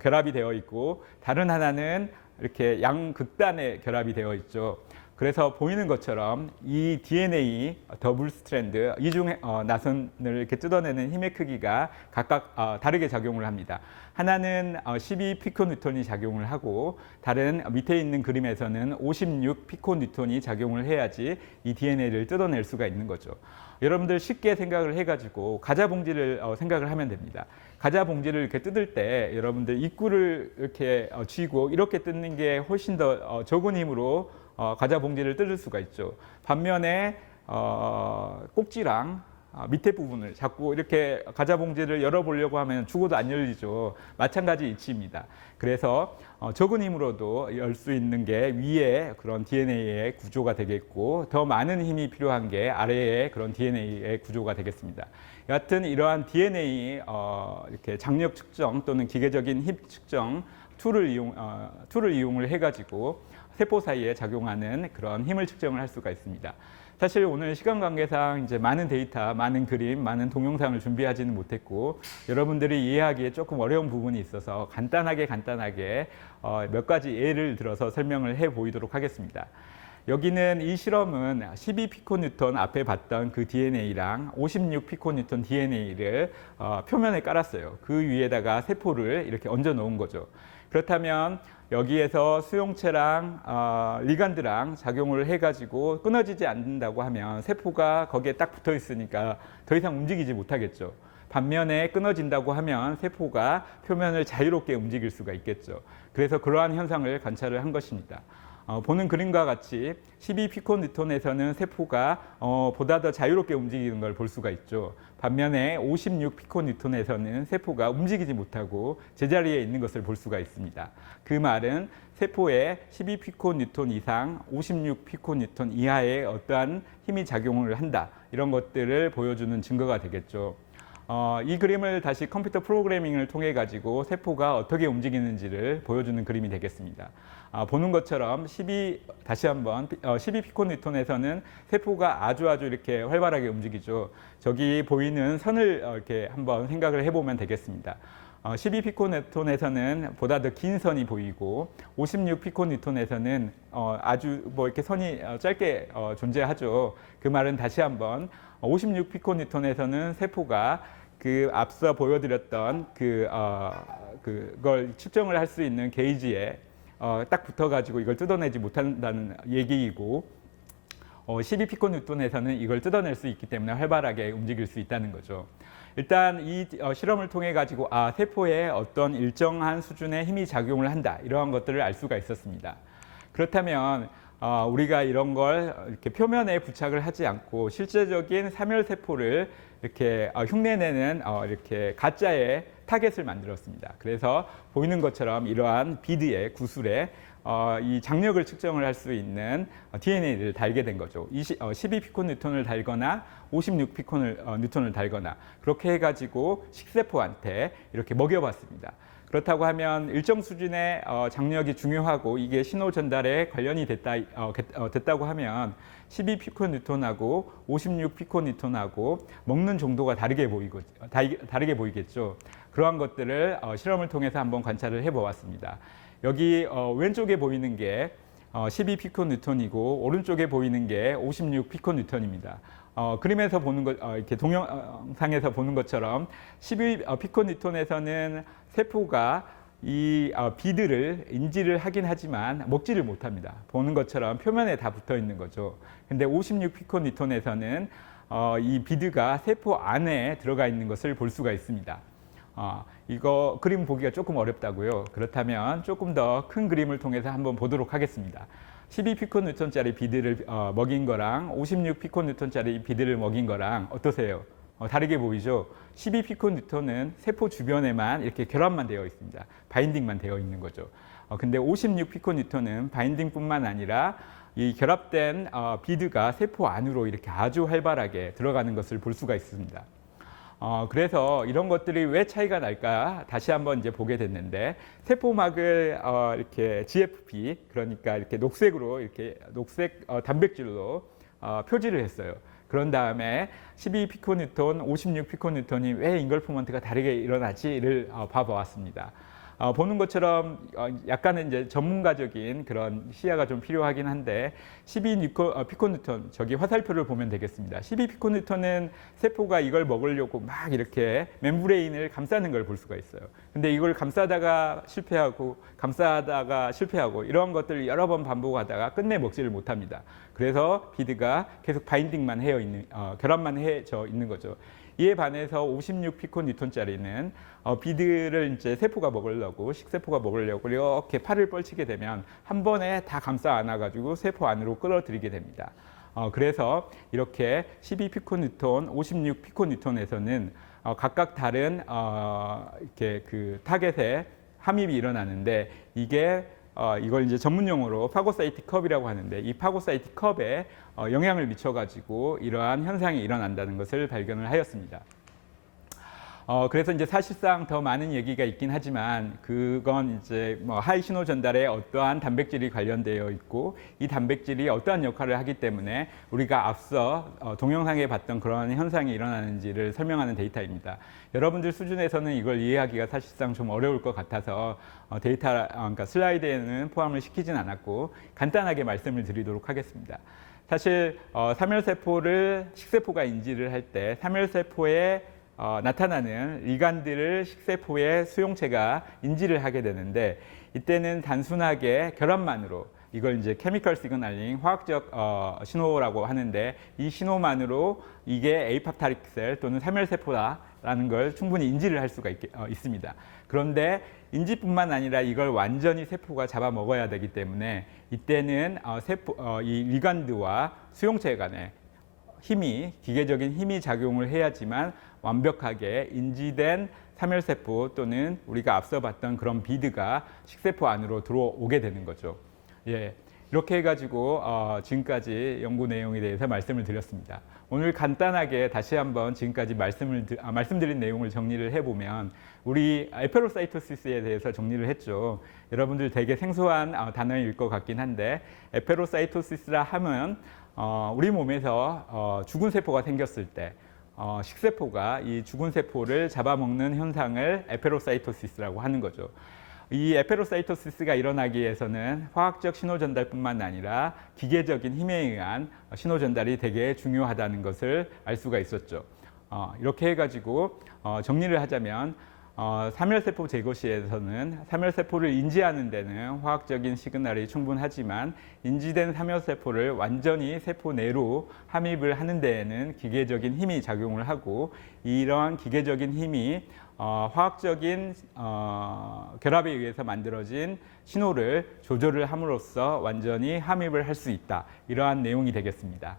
결합이 되어 있고 다른 하나는 이렇게 양극단에 결합이 되어 있죠. 그래서 보이는 것처럼 이 DNA 더블 스트랜드 이중 나선을 이렇게 뜯어내는 힘의 크기가 각각 다르게 작용을 합니다. 하나는 12 피코뉴턴이 작용을 하고 다른 밑에 있는 그림에서는 56 피코뉴턴이 작용을 해야지 이 DNA를 뜯어낼 수가 있는 거죠. 여러분들 쉽게 생각을 해가지고 과자 봉지를 생각을 하면 됩니다. 과자 봉지를 이렇게 뜯을 때 여러분들 입구를 이렇게 쥐고 이렇게 뜯는 게 훨씬 더 적은 힘으로 과자 봉지를 뜯을 수가 있죠. 반면에 꼭지랑 밑에 부분을 자꾸 이렇게 과자 봉지를 열어보려고 하면 죽어도 안 열리죠. 마찬가지 이치입니다. 그래서 적은 힘으로도 열 수 있는 게 위에 그런 DNA의 구조가 되겠고 더 많은 힘이 필요한 게 아래에 그런 DNA의 구조가 되겠습니다. 여하튼 이러한 DNA 이렇게 장력 측정 또는 기계적인 힘 측정 툴을 이용을 해가지고 세포 사이에 작용하는 그런 힘을 측정을 할 수가 있습니다. 사실 오늘 시간 관계상 이제 많은 데이터, 많은 그림, 많은 동영상을 준비하지는 못했고 여러분들이 이해하기에 조금 어려운 부분이 있어서 간단하게 몇 가지 예를 들어서 설명을 해 보이도록 하겠습니다. 여기는 이 실험은 12 피코뉴턴 앞에 봤던 그 DNA랑 56 피코뉴턴 DNA를 표면에 깔았어요. 그 위에다가 세포를 이렇게 얹어 놓은 거죠. 그렇다면 여기에서 수용체랑 리간드랑 작용을 해가지고 끊어지지 않는다고 하면 세포가 거기에 딱 붙어 있으니까 더 이상 움직이지 못하겠죠. 반면에 끊어진다고 하면 세포가 표면을 자유롭게 움직일 수가 있겠죠. 그래서 그러한 현상을 관찰을 한 것입니다. 보는 그림과 같이 12 피코뉴턴에서는 세포가 보다 더 자유롭게 움직이는 걸 볼 수가 있죠. 반면에 56 피코뉴턴에서는 세포가 움직이지 못하고 제자리에 있는 것을 볼 수가 있습니다. 그 말은 세포에 12 피코뉴턴 이상 56 피코뉴턴 이하의 어떠한 힘이 작용을 한다. 이런 것들을 보여주는 증거가 되겠죠. 이 그림을 다시 컴퓨터 프로그래밍을 통해 가지고 세포가 어떻게 움직이는지를 보여주는 그림이 되겠습니다. 보는 것처럼 12 피코뉴턴에서는 세포가 아주 이렇게 활발하게 움직이죠. 저기 보이는 선을 이렇게 한번 생각을 해보면 되겠습니다. 12 피코뉴턴에서는 보다 더 긴 선이 보이고 56 피코뉴턴에서는 아주 이렇게 선이 짧게 존재하죠. 그 말은 다시 한번 56 피코뉴턴에서는 세포가 그 앞서 보여드렸던 그걸 측정을 할 수 있는 게이지에 딱 붙어가지고 이걸 뜯어내지 못한다는 얘기이고 12피코뉴턴에서는 이걸 뜯어낼 수 있기 때문에 활발하게 움직일 수 있다는 거죠. 일단 이 실험을 통해 가지고 세포에 어떤 일정한 수준의 힘이 작용을 한다, 이러한 것들을 알 수가 있었습니다. 그렇다면 우리가 이런 걸 이렇게 표면에 부착을 하지 않고 실제적인 사멸세포를 이렇게 흉내내는 이렇게 가짜의 타겟을 만들었습니다. 그래서 보이는 것처럼 이러한 비드의 구슬에 이 장력을 측정을 할 수 있는 DNA를 달게 된 거죠. 12피코뉴턴을 달거나 56피코뉴턴을 달거나 그렇게 해가지고 식세포한테 이렇게 먹여봤습니다. 그렇다고 하면 일정 수준의 장력이 중요하고 이게 신호 전달에 관련이 됐다고 하면 12피코뉴턴하고 56피코뉴턴하고 먹는 정도가 다르게 보이겠죠. 그러한 것들을 실험을 통해서 한번 관찰을 해보았습니다. 여기 왼쪽에 보이는 게 12피코뉴턴이고 오른쪽에 보이는 게 56피코뉴턴입니다. 그림에서 보는 것, 이렇게 동영상에서 보는 것처럼 12피코뉴턴에서는 세포가 이 비드를 인지를 하긴 하지만 먹지를 못합니다. 보는 것처럼 표면에 다 붙어 있는 거죠. 근데 56피코뉴턴에서는 이 비드가 세포 안에 들어가 있는 것을 볼 수가 있습니다. 이거 그림 보기가 조금 어렵다고요. 그렇다면 조금 더 큰 그림을 통해서 한번 보도록 하겠습니다. 12피코뉴턴짜리 비드를 먹인 거랑 56피코뉴턴짜리 비드를 먹인 거랑 어떠세요? 다르게 보이죠? 12피코뉴턴은 세포 주변에만 이렇게 결합만 되어 있습니다. 바인딩만 되어 있는 거죠. 근데 56피코뉴턴은 바인딩뿐만 아니라 이 결합된 비드가 세포 안으로 이렇게 아주 활발하게 들어가는 것을 볼 수가 있습니다. 그래서 이런 것들이 왜 차이가 날까 다시 한번 이제 보게 됐는데 세포막을 이렇게 GFP 그러니까 이렇게 녹색으로 이렇게 녹색 단백질로 표지를 했어요. 그런 다음에 12피코뉴턴, 56피코뉴턴이 왜 인걸프먼트가 다르게 일어나지를 봐보았습니다. 보는 것처럼 약간은 이제 전문가적인 그런 시야가 좀 필요하긴 한데 12피코뉴턴 저기 화살표를 보면 되겠습니다. 12피코뉴턴은 세포가 이걸 먹으려고 막 이렇게 멤브레인을 감싸는 걸 볼 수가 있어요. 근데 이걸 감싸다가 실패하고 이런 것들을 여러 번 반복하다가 끝내 먹지를 못합니다. 그래서 비드가 계속 바인딩만 결합만 해져 있는 거죠. 이에 반해서 56피코뉴턴짜리는 비드를 이제 세포가 먹으려고 식세포가 먹으려고 이렇게 팔을 뻘치게 되면 한 번에 다 감싸 안아가지고 세포 안으로 끌어들이게 됩니다. 그래서 이렇게 12피코뉴턴, 56피코뉴턴에서는 각각 다른 이렇게 그 타겟에 함입이 일어나는데 이게 이걸 이제 전문 용어로 파고사이틱 컵이라고 하는데 이 파고사이틱 컵에 영향을 미쳐가지고 이러한 현상이 일어난다는 것을 발견을 하였습니다. 그래서 이제 사실상 더 많은 얘기가 있긴 하지만 그건 이제 뭐 하이 신호 전달에 어떠한 단백질이 관련되어 있고 이 단백질이 어떠한 역할을 하기 때문에 우리가 앞서 동영상에 봤던 그런 현상이 일어나는지를 설명하는 데이터입니다. 여러분들 수준에서는 이걸 이해하기가 사실상 좀 어려울 것 같아서 그러니까 슬라이드에는 포함을 시키진 않았고 간단하게 말씀을 드리도록 하겠습니다. 사실 사멸세포를 식세포가 인지를 할 때 사멸세포에 나타나는 리간드를 식세포의 수용체가 인지를 하게 되는데 이때는 단순하게 결합만으로 이걸 이제 케미컬 시그널링 화학적 신호라고 하는데 이 신호만으로 이게 에이팝타릭 셀 또는 사멸세포다라는 걸 충분히 인지를 할 수가 있습니다. 그런데 인지뿐만 아니라 이걸 완전히 세포가 잡아 먹어야 되기 때문에 이때는 이 리간드와 수용체 간의 기계적인 힘이 작용을 해야지만 완벽하게 인지된 사멸세포 또는 우리가 앞서 봤던 그런 비드가 식세포 안으로 들어오게 되는 거죠. 예, 이렇게 해가지고 지금까지 연구 내용에 대해서 말씀을 드렸습니다. 오늘 간단하게 다시 한번 지금까지 말씀드린 내용을 정리를 해보면 우리 에페로사이토시스에 대해서 정리를 했죠. 여러분들 되게 생소한 단어일 것 같긴 한데 에페로사이토시스라 하면 우리 몸에서 죽은 세포가 생겼을 때 식세포가 이 죽은 세포를 잡아먹는 현상을 에페로사이토시스라고 하는 거죠. 이 에페로사이토시스가 일어나기 위해서는 화학적 신호 전달뿐만 아니라 기계적인 힘에 의한 신호 전달이 되게 중요하다는 것을 알 수가 있었죠. 이렇게 해가지고 정리를 하자면 사멸세포 제거 시에서는 사멸세포를 인지하는 데는 화학적인 시그널이 충분하지만 인지된 사멸세포를 완전히 세포 내로 함입을 하는 데에는 기계적인 힘이 작용을 하고 이러한 기계적인 힘이 화학적인 결합에 의해서 만들어진 신호를 조절을 함으로써 완전히 함입을 할 수 있다. 이러한 내용이 되겠습니다.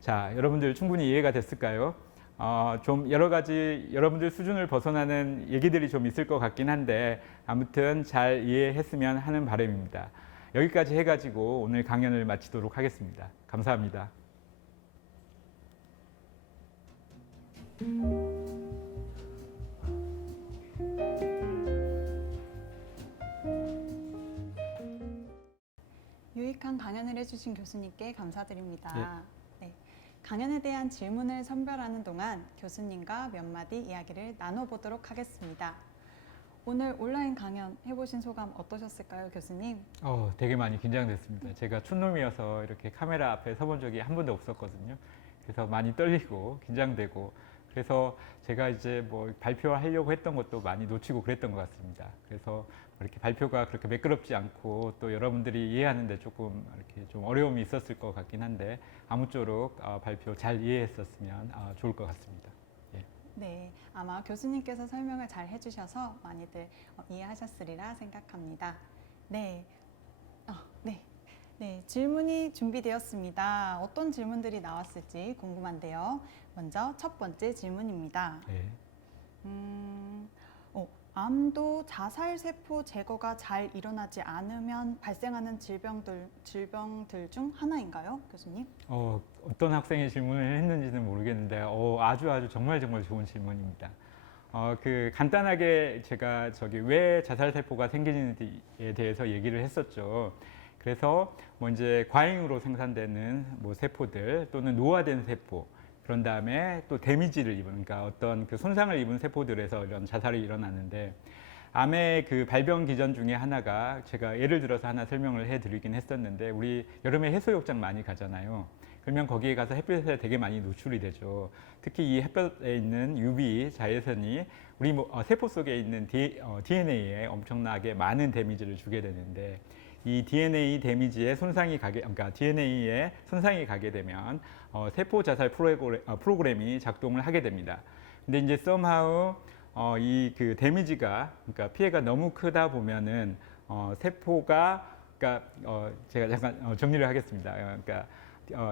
자, 여러분들 충분히 이해가 됐을까요? 좀 여러 가지 여러분들 수준을 벗어나는 얘기들이 좀 있을 것 같긴 한데 아무튼 잘 이해했으면 하는 바람입니다. 여기까지 해가지고 오늘 강연을 마치도록 하겠습니다. 감사합니다. 유익한 강연을 해주신 교수님께 감사드립니다. 네, 강연에 대한 질문을 선별하는 동안 교수님과 몇 마디 이야기를 나눠보도록 하겠습니다. 오늘 온라인 강연 해보신 소감 어떠셨을까요, 교수님? 되게 많이 긴장됐습니다. 제가 촌놈이어서 이렇게 카메라 앞에 서본 적이 한 번도 없었거든요. 그래서 많이 떨리고 긴장되고 그래서 제가 이제 뭐 발표하려고 했던 것도 많이 놓치고 그랬던 것 같습니다. 그래서 이렇게 발표가 그렇게 매끄럽지 않고 또 여러분들이 이해하는데 조금 이렇게 좀 어려움이 있었을 것 같긴 한데 아무쪼록 발표 잘 이해했었으면 좋을 것 같습니다. 네, 아마 교수님께서 설명을 잘 해주셔서 많이들 이해하셨으리라 생각합니다. 네, 네, 질문이 준비되었습니다. 어떤 질문들이 나왔을지 궁금한데요. 먼저 첫 번째 질문입니다. 네. 암도 자살세포 제거가 잘 일어나지 않으면 발생하는 질병들 중 하나인가요, 교수님? 어떤 학생이 질문을 했는지는 모르겠는데 아주 정말 좋은 질문입니다. 간단하게 제가 왜 자살세포가 생기는지에 대해서 얘기를 했었죠. 그래서 뭐 이제 과잉으로 생산되는 뭐 세포들 또는 노화된 세포 그런 다음에 또 데미지를 입은 그러니까 어떤 그 손상을 입은 세포들에서 이런 자살이 일어나는데 암의 그 발병 기전 중에 하나가 제가 예를 들어서 하나 설명을 해드리긴 했었는데 우리 여름에 해수욕장 많이 가잖아요. 그러면 거기에 가서 햇볕에 되게 많이 노출이 되죠. 특히 이 햇볕에 있는 UV 자외선이 우리 세포 속에 있는 DNA에 엄청나게 많은 데미지를 주게 되는데 이 DNA 데미지에 그러니까 DNA에 손상이 가게 되면 세포 자살 프로그램이 작동을 하게 됩니다. 근데 이제 somehow 이 그 데미지가 그러니까 피해가 너무 크다 보면은 세포가 그러니까 제가 잠깐 정리를 하겠습니다. 그러니까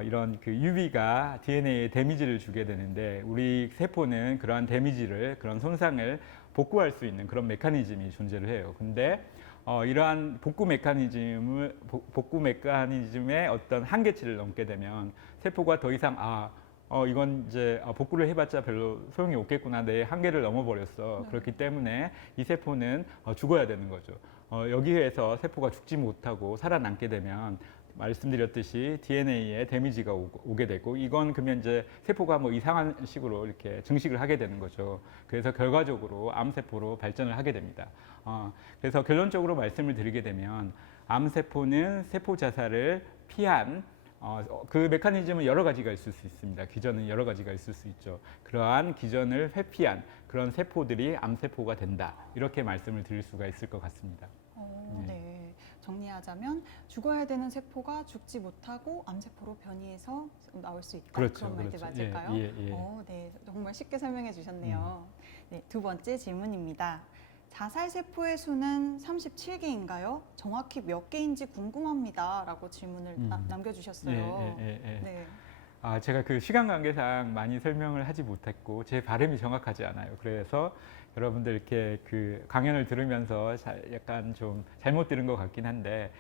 이런 그 UV가 DNA에 데미지를 주게 되는데 우리 세포는 그러한 데미지를 그런 손상을 복구할 수 있는 그런 메커니즘이 존재를 해요. 근데 이러한 복구 메커니즘의 어떤 한계치를 넘게 되면 세포가 더 이상 이건 이제 복구를 해봤자 별로 소용이 없겠구나. 내 한계를 넘어버렸어. 네. 그렇기 때문에 이 세포는 죽어야 되는 거죠. 여기에서 세포가 죽지 못하고 살아남게 되면 말씀드렸듯이 DNA에 데미지가 오게 되고 이건 그러면 이제 세포가 뭐 이상한 식으로 이렇게 증식을 하게 되는 거죠. 그래서 결과적으로 암세포로 발전을 하게 됩니다. 그래서 결론적으로 말씀을 드리게 되면 암세포는 세포 자살을 피한 그 메커니즘은 여러 가지가 있을 수 있습니다. 기전은 여러 가지가 있을 수 있죠. 그러한 기전을 회피한 그런 세포들이 암세포가 된다. 이렇게 말씀을 드릴 수가 있을 것 같습니다. 네. 정리하자면 죽어야 되는 세포가 죽지 못하고 암세포로 변이해서 나올 수 있다. 그렇죠, 그런 말들 그렇죠. 맞을까요? 예. 네, 정말 쉽게 설명해 주셨네요. 네, 두 번째 질문입니다. 자살세포의 수는 37개인가요? 정확히 몇 개인지 궁금합니다. 라고 질문을 남겨주셨어요. 네. 제가 그 시간 관계상 많이 설명을 하지 못했고 제 발음이 정확하지 않아요. 그래서 여러분들 이렇게 그 강연을 들으면서 약간 좀 잘못 들은 것 같긴 한데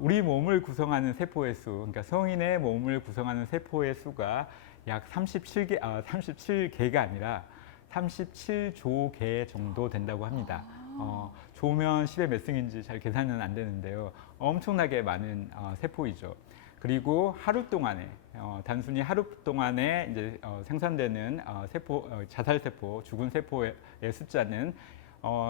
우리 몸을 구성하는 세포의 수, 그러니까 성인의 몸을 구성하는 세포의 수가 약 37개가 아니라 37조 개 정도 된다고 합니다. 조면 10의 몇 승인지 잘 계산은 안 되는데요. 엄청나게 많은 세포이죠. 그리고 하루 동안에 단순히 하루 동안에 이제 생산되는 자살세포, 죽은 세포의 숫자는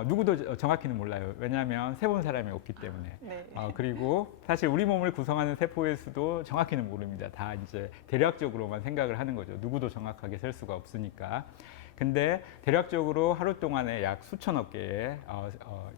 누구도 정확히는 몰라요. 왜냐하면 세본 사람이 없기 때문에. 네. 그리고 사실 우리 몸을 구성하는 세포의 수도 정확히는 모릅니다. 다 이제 대략적으로만 생각을 하는 거죠. 누구도 정확하게 셀 수가 없으니까. 근데 대략적으로 하루 동안에 약 수천억 개의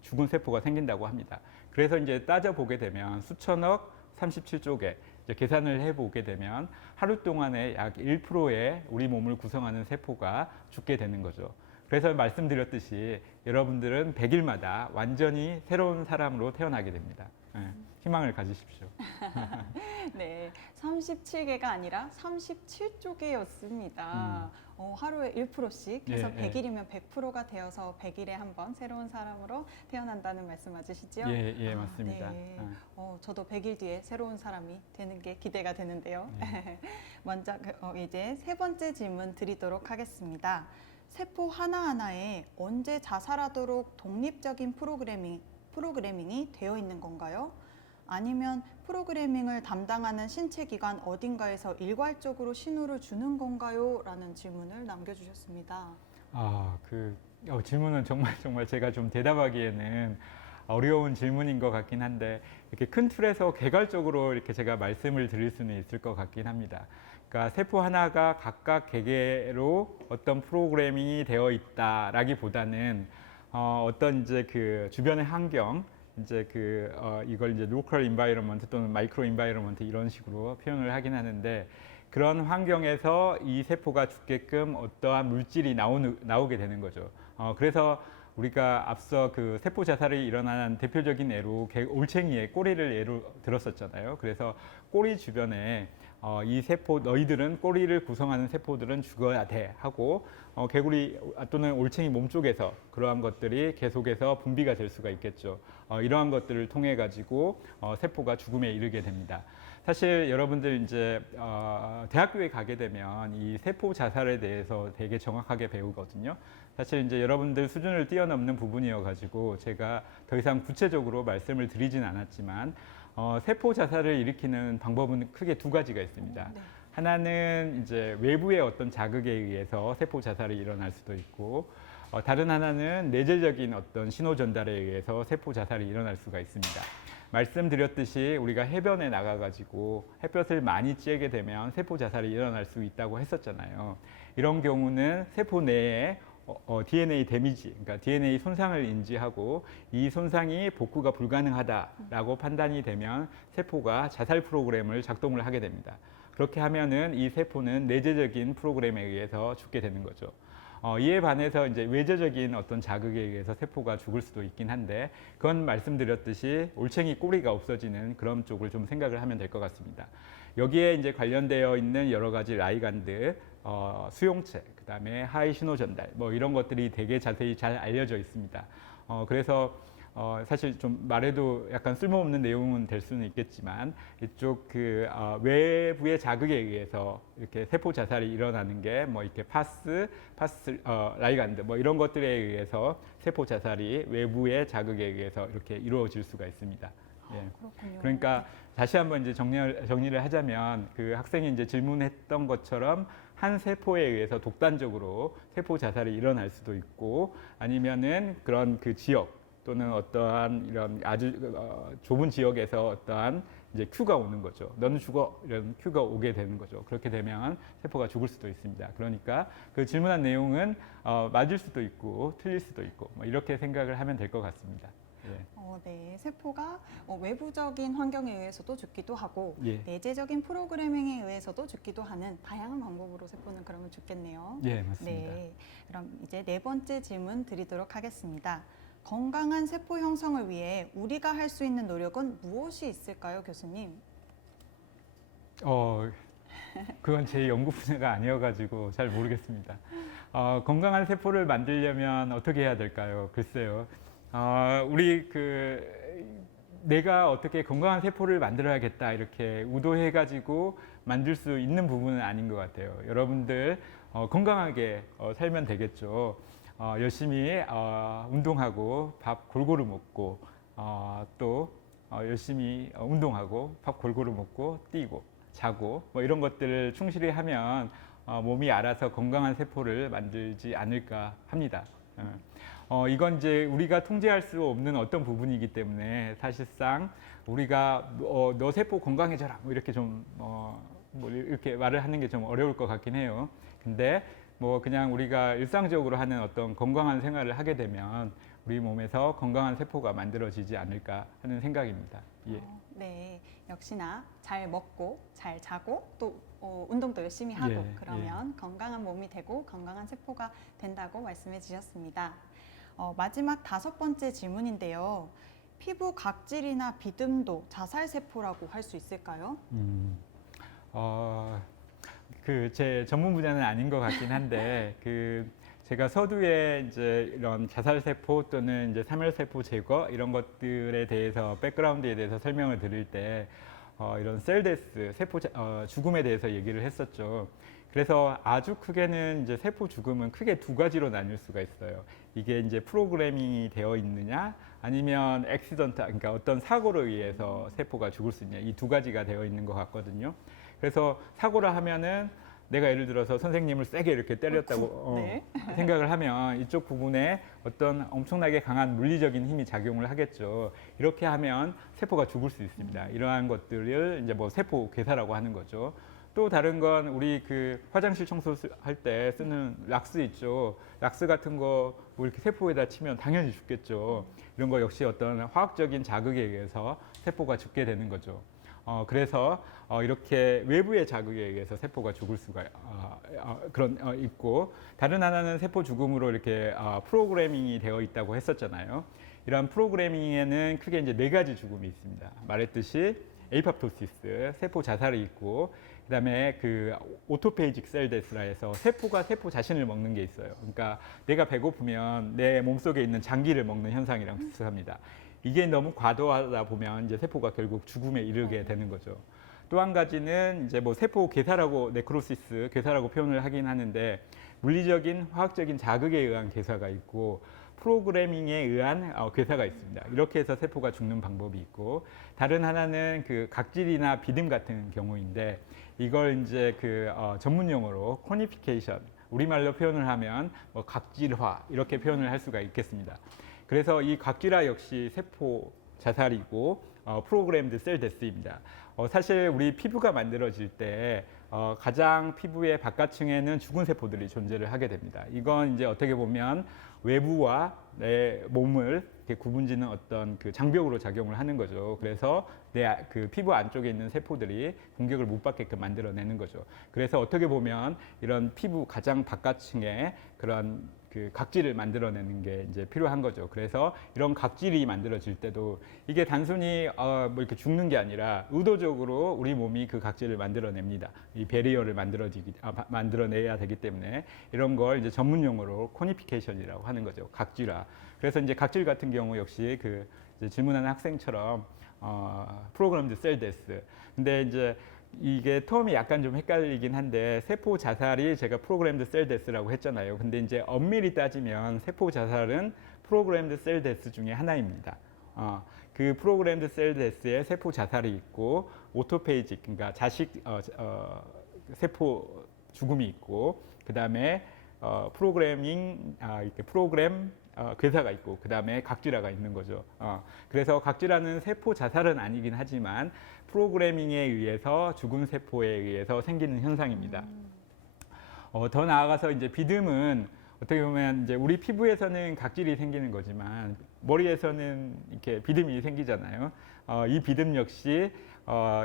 죽은 세포가 생긴다고 합니다. 그래서 이제 따져보게 되면 수천억 37조 개 이제 계산을 해보게 되면 하루 동안에 약 1%의 우리 몸을 구성하는 세포가 죽게 되는 거죠. 그래서 말씀드렸듯이 여러분들은 100일마다 완전히 새로운 사람으로 태어나게 됩니다. 예, 희망을 가지십시오. 네, 37개가 아니라 37조 개였습니다. 하루에 1%씩 그래서 예, 예. 100일이면 100%가 되어서 100일에 한 번 새로운 사람으로 태어난다는 말씀 맞으시죠? 예, 맞습니다. 네. 저도 100일 뒤에 새로운 사람이 되는 게 기대가 되는데요. 먼저 이제 세 번째 질문 드리도록 하겠습니다. 세포 하나하나에 언제 자살하도록 독립적인 프로그래밍이 되어 있는 건가요? 아니면 프로그래밍을 담당하는 신체 기관 어딘가에서 일괄적으로 신호를 주는 건가요? 라는 질문을 남겨주셨습니다. 질문은 정말 제가 좀 대답하기에는 어려운 질문인 것 같긴 한데 이렇게 큰 틀에서 개괄적으로 이렇게 제가 말씀을 드릴 수는 있을 것 같긴 합니다. 그러니까 세포 하나가 각각 개개로 어떤 프로그래밍이 되어 있다라기보다는 어떤 이제 그 주변의 환경 이제 이걸 이제 로컬 인바이러먼트 또는 마이크로 인바이러먼트 이런 식으로 표현을 하긴 하는데 그런 환경에서 이 세포가 죽게끔 어떠한 물질이 나오게 되는 거죠. 그래서 우리가 앞서 그 세포 자살이 일어나는 대표적인 예로 올챙이의 꼬리를 예로 들었었잖아요. 그래서 꼬리 주변에 이 세포 너희들은 꼬리를 구성하는 세포들은 죽어야 돼 하고 개구리 또는 올챙이 몸 쪽에서 그러한 것들이 계속해서 분비가 될 수가 있겠죠. 이러한 것들을 통해 가지고 세포가 죽음에 이르게 됩니다. 사실 여러분들 이제 대학교에 가게 되면 이 세포 자살에 대해서 되게 정확하게 배우거든요. 사실 이제 여러분들 수준을 뛰어넘는 부분이어 가지고 제가 더 이상 구체적으로 말씀을 드리진 않았지만 세포 자살을 일으키는 방법은 크게 두 가지가 있습니다. 네. 하나는 이제 외부의 어떤 자극에 의해서 세포 자살이 일어날 수도 있고 다른 하나는 내재적인 어떤 신호 전달에 의해서 세포 자살이 일어날 수가 있습니다. 말씀드렸듯이 우리가 해변에 나가가지고 햇볕을 많이 쬐게 되면 세포 자살이 일어날 수 있다고 했었잖아요. 이런 경우는 세포 내에 DNA 데미지, 그러니까 DNA 손상을 인지하고 이 손상이 복구가 불가능하다라고 판단이 되면 세포가 자살 프로그램을 작동을 하게 됩니다. 그렇게 하면은 이 세포는 내재적인 프로그램에 의해서 죽게 되는 거죠. 이에 반해서 이제 외재적인 어떤 자극에 의해서 세포가 죽을 수도 있긴 한데 그건 말씀드렸듯이 올챙이 꼬리가 없어지는 그런 쪽을 좀 생각을 하면 될 것 같습니다. 여기에 이제 관련되어 있는 여러 가지 라이간드, 수용체, 그다음에 하이 신호 전달, 뭐 이런 것들이 되게 자세히 잘 알려져 있습니다. 그래서 사실 좀 말해도 약간 쓸모없는 내용은 될 수는 있겠지만 이쪽 외부의 자극에 의해서 이렇게 세포 자살이 일어나는 게 뭐 이렇게 라이간드 뭐 이런 것들에 의해서 세포 자살이 외부의 자극에 의해서 이렇게 이루어질 수가 있습니다. 예. 그렇군요. 그러니까 다시 한번 이제 정리를 하자면 그 학생이 이제 질문했던 것처럼 한 세포에 의해서 독단적으로 세포 자살이 일어날 수도 있고 아니면은 그런 그 지역 또는 어떠한 이런 아주 좁은 지역에서 어떠한 이제 큐가 오는 거죠. 너는 죽어 이런 큐가 오게 되는 거죠. 그렇게 되면 세포가 죽을 수도 있습니다. 그러니까 그 질문한 내용은 맞을 수도 있고 틀릴 수도 있고 뭐 이렇게 생각을 하면 될 것 같습니다. 예. 네, 세포가 외부적인 환경에 의해서도 죽기도 하고 예. 내재적인 프로그래밍에 의해서도 죽기도 하는 다양한 방법으로 세포는 그러면 죽겠네요. 예, 맞습니다. 네, 그럼 이제 네 번째 질문 드리도록 하겠습니다. 건강한 세포 형성을 위해 우리가 할 수 있는 노력은 무엇이 있을까요, 교수님? 그건 제 연구 분야가 아니어가지고 잘 모르겠습니다. 건강한 세포를 만들려면 어떻게 해야 될까요? 글쎄요. 내가 어떻게 건강한 세포를 만들어야겠다 이렇게 우도해가지고 만들 수 있는 부분은 아닌 것 같아요. 여러분들 건강하게 살면 되겠죠. 열심히 운동하고 밥 골고루 먹고 또 열심히 운동하고 밥 골고루 먹고 뛰고 자고 뭐 이런 것들을 충실히 하면 몸이 알아서 건강한 세포를 만들지 않을까 합니다. 이건 이제 우리가 통제할 수 없는 어떤 부분이기 때문에 사실상 우리가 너 세포 건강해져라 뭐 이렇게 뭐 이렇게 말을 하는 게 좀 어려울 것 같긴 해요. 근데 뭐 그냥 우리가 일상적으로 하는 어떤 건강한 생활을 하게 되면 우리 몸에서 건강한 세포가 만들어지지 않을까 하는 생각입니다. 예. 네, 역시나 잘 먹고 잘 자고 또 운동도 열심히 하고 예, 그러면 건강한 몸이 되고 건강한 세포가 된다고 말씀해 주셨습니다. 마지막 5번째 질문인데요. 피부 각질이나 비듬도 자살 세포라고 할 수 있을까요? 그 제 전문 분야는 아닌 것 같긴 한데 제가 서두에 이제 이런 자살 세포 또는 이제 사멸 세포 제거 이런 것들에 대해서 백그라운드에 대해서 설명을 드릴 때 이런 셀데스 세포 죽음에 대해서 얘기를 했었죠. 그래서 아주 크게는 이제 세포 죽음은 크게 2가지로 나뉠 수가 있어요. 이게 이제 프로그래밍이 되어 있느냐 아니면 액시던트 그러니까 어떤 사고로 의해서 세포가 죽을 수 있냐 이 2가지가 되어 있는 것 같거든요. 그래서 사고라 하면은 내가 예를 들어서 선생님을 세게 이렇게 때렸다고 네. 생각을 하면 이쪽 부분에 어떤 엄청나게 강한 물리적인 힘이 작용을 하겠죠. 이렇게 하면 세포가 죽을 수 있습니다. 이러한 것들을 이제 뭐 세포 괴사라고 하는 거죠. 또 다른 건 우리 그 화장실 청소할 때 쓰는 락스 있죠. 락스 같은 거 뭐 이렇게 세포에다 치면 당연히 죽겠죠. 이런 거 역시 어떤 화학적인 자극에 의해서 세포가 죽게 되는 거죠. 그래서 이렇게 외부의 자극에 의해서 세포가 죽을 수가 있고 다른 하나는 세포 죽음으로 이렇게 프로그래밍이 되어 있다고 했었잖아요. 이런 프로그래밍에는 크게 이제 4가지 죽음이 있습니다. 말했듯이 에이팝토시스 세포 자살이 있고 그다음에 그 오토페이직 셀 데스라 해서 세포가 세포 자신을 먹는 게 있어요. 그러니까 내가 배고프면 내 몸속에 있는 장기를 먹는 현상이랑 비슷합니다. 이게 너무 과도하다 보면 이제 세포가 결국 죽음에 이르게 되는 거죠. 또 한 가지는 이제 뭐 세포 괴사라고 네크로시스 괴사라고 표현을 하긴 하는데 물리적인 화학적인 자극에 의한 괴사가 있고 프로그래밍에 의한 괴사가 있습니다. 이렇게 해서 세포가 죽는 방법이 있고 다른 하나는 그 각질이나 비듬 같은 경우인데 이걸 이제 그 전문 용어로 코니피케이션 우리말로 표현을 하면 뭐 각질화 이렇게 표현을 할 수가 있겠습니다. 그래서 이 각질화 역시 세포 자살이고 프로그램드 셀 데스입니다. 사실 우리 피부가 만들어질 때 가장 피부의 바깥층에는 죽은 세포들이 존재를 하게 됩니다. 이건 이제 어떻게 보면 외부와 내 몸을 이렇게 구분짓는 어떤 그 장벽으로 작용을 하는 거죠. 그래서 내 그 피부 안쪽에 있는 세포들이 공격을 못 받게끔 만들어내는 거죠. 그래서 어떻게 보면 이런 피부 가장 바깥층에 그런 그 각질을 만들어내는 게 이제 필요한 거죠. 그래서 이런 각질이 만들어질 때도 이게 단순히 뭐 이렇게 죽는 게 아니라 의도적으로 우리 몸이 그 각질을 만들어냅니다. 이 베리어를 만들어내야 되기 때문에 이런 걸 이제 전문 용어로 코니피케이션이라고 하는 거죠. 각질화. 그래서 이제 각질 같은 경우 역시 그 이제 질문하는 학생처럼 프로그램드 셀 데스. 근데 이제 이게 텀이 약간 좀 헷갈리긴 한데 세포 자살이 제가 프로그램드 셀 데스라고 했잖아요. 근데 이제 엄밀히 따지면 세포 자살은 프로그램드 셀 데스 중에 하나입니다. 그 프로그램드 셀 데스에 세포 자살이 있고 오토페이직 그러니까 자식 세포 죽음이 있고 그다음에 프로그래밍 이렇게 프로그램 괴사가 있고 그 다음에 각질화가 있는 거죠. 그래서 각질화는 세포 자살은 아니긴 하지만 프로그래밍에 의해서 죽은 세포에 의해서 생기는 현상입니다. 더 나아가서 이제 비듬은 어떻게 보면 이제 우리 피부에서는 각질이 생기는 거지만 머리에서는 이렇게 비듬이 생기잖아요. 이 비듬 역시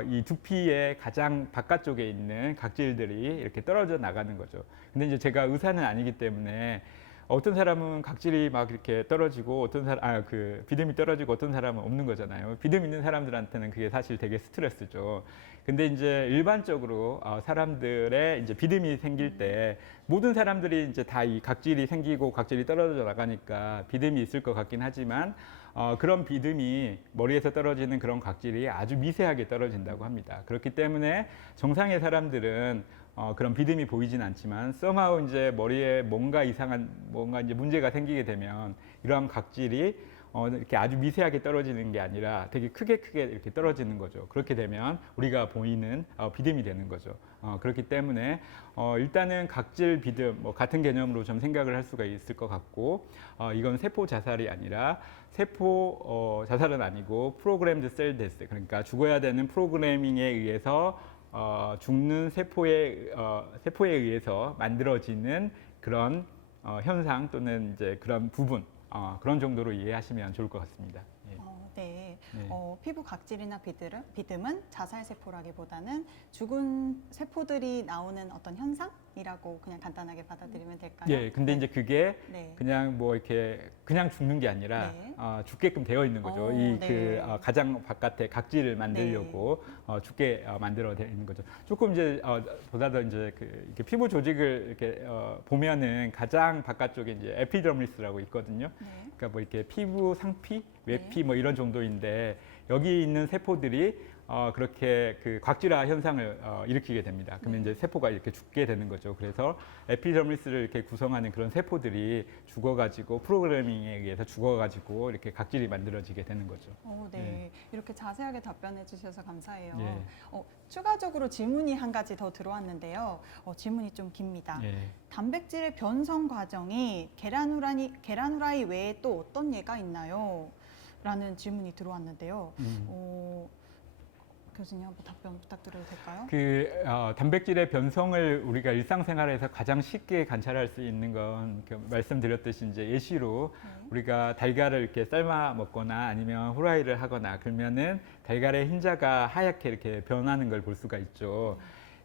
이 두피의 가장 바깥쪽에 있는 각질들이 이렇게 떨어져 나가는 거죠. 근데 이제 제가 의사는 아니기 때문에 어떤 사람은 각질이 막 이렇게 떨어지고 어떤 사람 그 비듬이 떨어지고 어떤 사람은 없는 거잖아요. 비듬 있는 사람들한테는 그게 사실 되게 스트레스죠. 근데 이제 일반적으로 사람들의 이제 비듬이 생길 때 모든 사람들이 이제 다 이 각질이 생기고 각질이 떨어져 나가니까 비듬이 있을 것 같긴 하지만 그런 비듬이 머리에서 떨어지는 그런 각질이 아주 미세하게 떨어진다고 합니다. 그렇기 때문에 정상의 사람들은 그런 비듬이 보이진 않지만 somehow 이제 머리에 뭔가 이상한 뭔가 이제 문제가 생기게 되면 이러한 각질이 이렇게 아주 미세하게 떨어지는 게 아니라 되게 크게 이렇게 떨어지는 거죠. 그렇게 되면 우리가 보이는 비듬이 되는 거죠. 그렇기 때문에 일단은 각질 비듬 뭐 같은 개념으로 좀 생각을 할 수가 있을 것 같고 이건 세포 자살이 아니라 세포 자살은 아니고 프로그램드 셀 데스 그러니까 죽어야 되는 프로그래밍에 의해서 죽는 세포에 의해서 만들어지는 그런 현상 또는 이제 그런 부분 그런 정도로 이해하시면 좋을 것 같습니다. 예. 네. 네. 피부 각질이나 비듬은 자살 세포라기보다는 죽은 세포들이 나오는 어떤 현상이라고 그냥 간단하게 받아들이면 될까요? 예, 근데 이제 그게 네. 그냥 뭐 이렇게 그냥 죽는 게 아니라 네. 죽게끔 되어 있는 거죠. 네. 가장 바깥에 각질을 만들려고 죽게 만들어 있는 거죠. 조금 이제 보다 더 이제 이렇게 피부 조직을 이렇게 보면은 가장 바깥쪽에 이제 에피더미스라고 있거든요. 네. 그러니까 뭐 이렇게 피부 상피, 외피 네. 뭐 이런 정도인데 여기 있는 세포들이 그렇게 그 각질화 현상을 일으키게 됩니다. 그러면 이제 세포가 이렇게 죽게 되는 거죠. 그래서 에피더미스를 이렇게 구성하는 그런 세포들이 죽어가지고 프로그래밍에 의해서 죽어가지고 이렇게 각질이 만들어지게 되는 거죠. 네. 이렇게 자세하게 답변해 주셔서 감사해요. 예. 추가적으로 질문이 한 가지 더 들어왔는데요. 질문이 좀 깁니다. 예. 단백질의 변성 과정이 계란 후라이 외에 또 어떤 예가 있나요? 라는 질문이 들어왔는데요. 교수님 한번 답변 부탁드려도 될까요? 단백질의 변성을 우리가 일상생활에서 가장 쉽게 관찰할 수 있는 건 말씀드렸듯이 이제 예시로 우리가 달걀을 이렇게 삶아 먹거나 아니면 후라이를 하거나 그러면은 달걀의 흰자가 하얗게 이렇게 변하는 걸 볼 수가 있죠.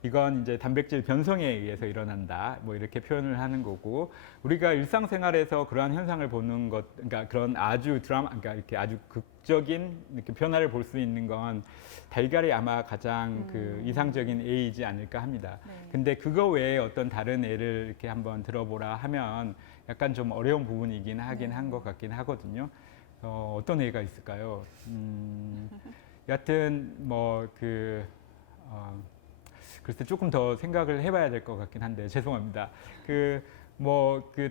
이건 이제 단백질 변성에 의해서 일어난다. 뭐 이렇게 표현을 하는 거고 우리가 일상생활에서 그러한 현상을 보는 것, 그러니까 그런 그러니까 이렇게 아주 극적인 이렇게 변화를 볼 수 있는 건 달걀이 아마 가장 그 이상적인 예이지 않을까 합니다. 네. 근데 그거 외에 어떤 다른 예를 이렇게 한번 들어보라 하면 약간 좀 어려운 부분이긴 하긴 한 것 같긴 하거든요. 어떤 예가 있을까요? 여하튼 글쎄 조금 더 생각을 해봐야 될 것 같긴 한데 죄송합니다. 그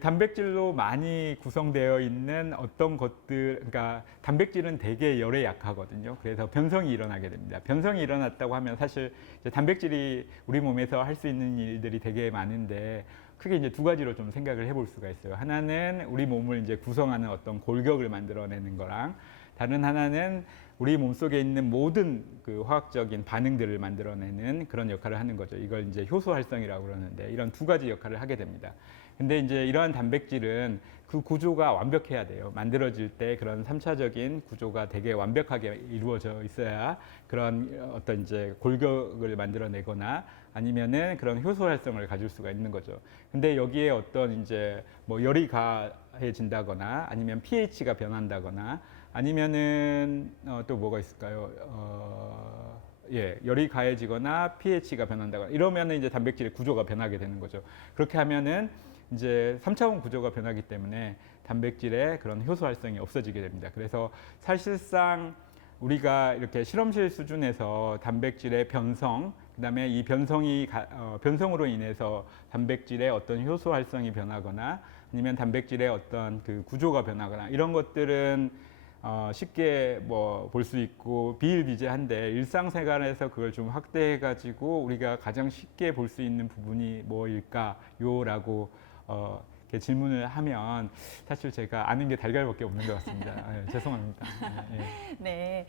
단백질로 많이 구성되어 있는 어떤 것들, 그러니까 단백질은 되게 열에 약하거든요. 그래서 변성이 일어나게 됩니다. 변성이 일어났다고 하면 사실 이제 단백질이 우리 몸에서 할 수 있는 일들이 되게 많은데 크게 이제 두 가지로 좀 생각을 해볼 수가 있어요. 하나는 우리 몸을 이제 구성하는 어떤 골격을 만들어내는 거랑 다른 하나는 우리 몸속에 있는 모든 그 화학적인 반응들을 만들어내는 그런 역할을 하는 거죠. 이걸 이제 효소 활성이라고 그러는데 이런 두 가지 역할을 하게 됩니다. 근데 이제 이러한 단백질은 그 구조가 완벽해야 돼요. 만들어질 때 그런 3차적인 구조가 되게 완벽하게 이루어져 있어야 그런 어떤 이제 골격을 만들어내거나 아니면은 그런 효소 활성을 가질 수가 있는 거죠. 근데 여기에 어떤 이제 뭐 열이 가해진다거나 아니면 pH가 변한다거나 아니면은 또 뭐가 있을까요? 열이 가해지거나 pH가 변한다거나 이러면은 이제 단백질의 구조가 변하게 되는 거죠. 그렇게 하면은 이제 3차원 구조가 변하기 때문에 단백질의 그런 효소 활성이 없어지게 됩니다. 그래서 사실상 우리가 이렇게 실험실 수준에서 단백질의 변성, 그다음에 이 변성으로 인해서 단백질의 어떤 효소 활성이 변하거나 아니면 단백질의 어떤 그 구조가 변하거나 이런 것들은 쉽게 뭐 볼 수 있고 비일비재한데 일상생활에서 그걸 좀 확대해 가지고 우리가 가장 쉽게 볼 수 있는 부분이 뭐일까요라고 이렇게 질문을 하면 사실 제가 아는 게 달걀밖에 없는 것 같습니다. 죄송합니다. 네,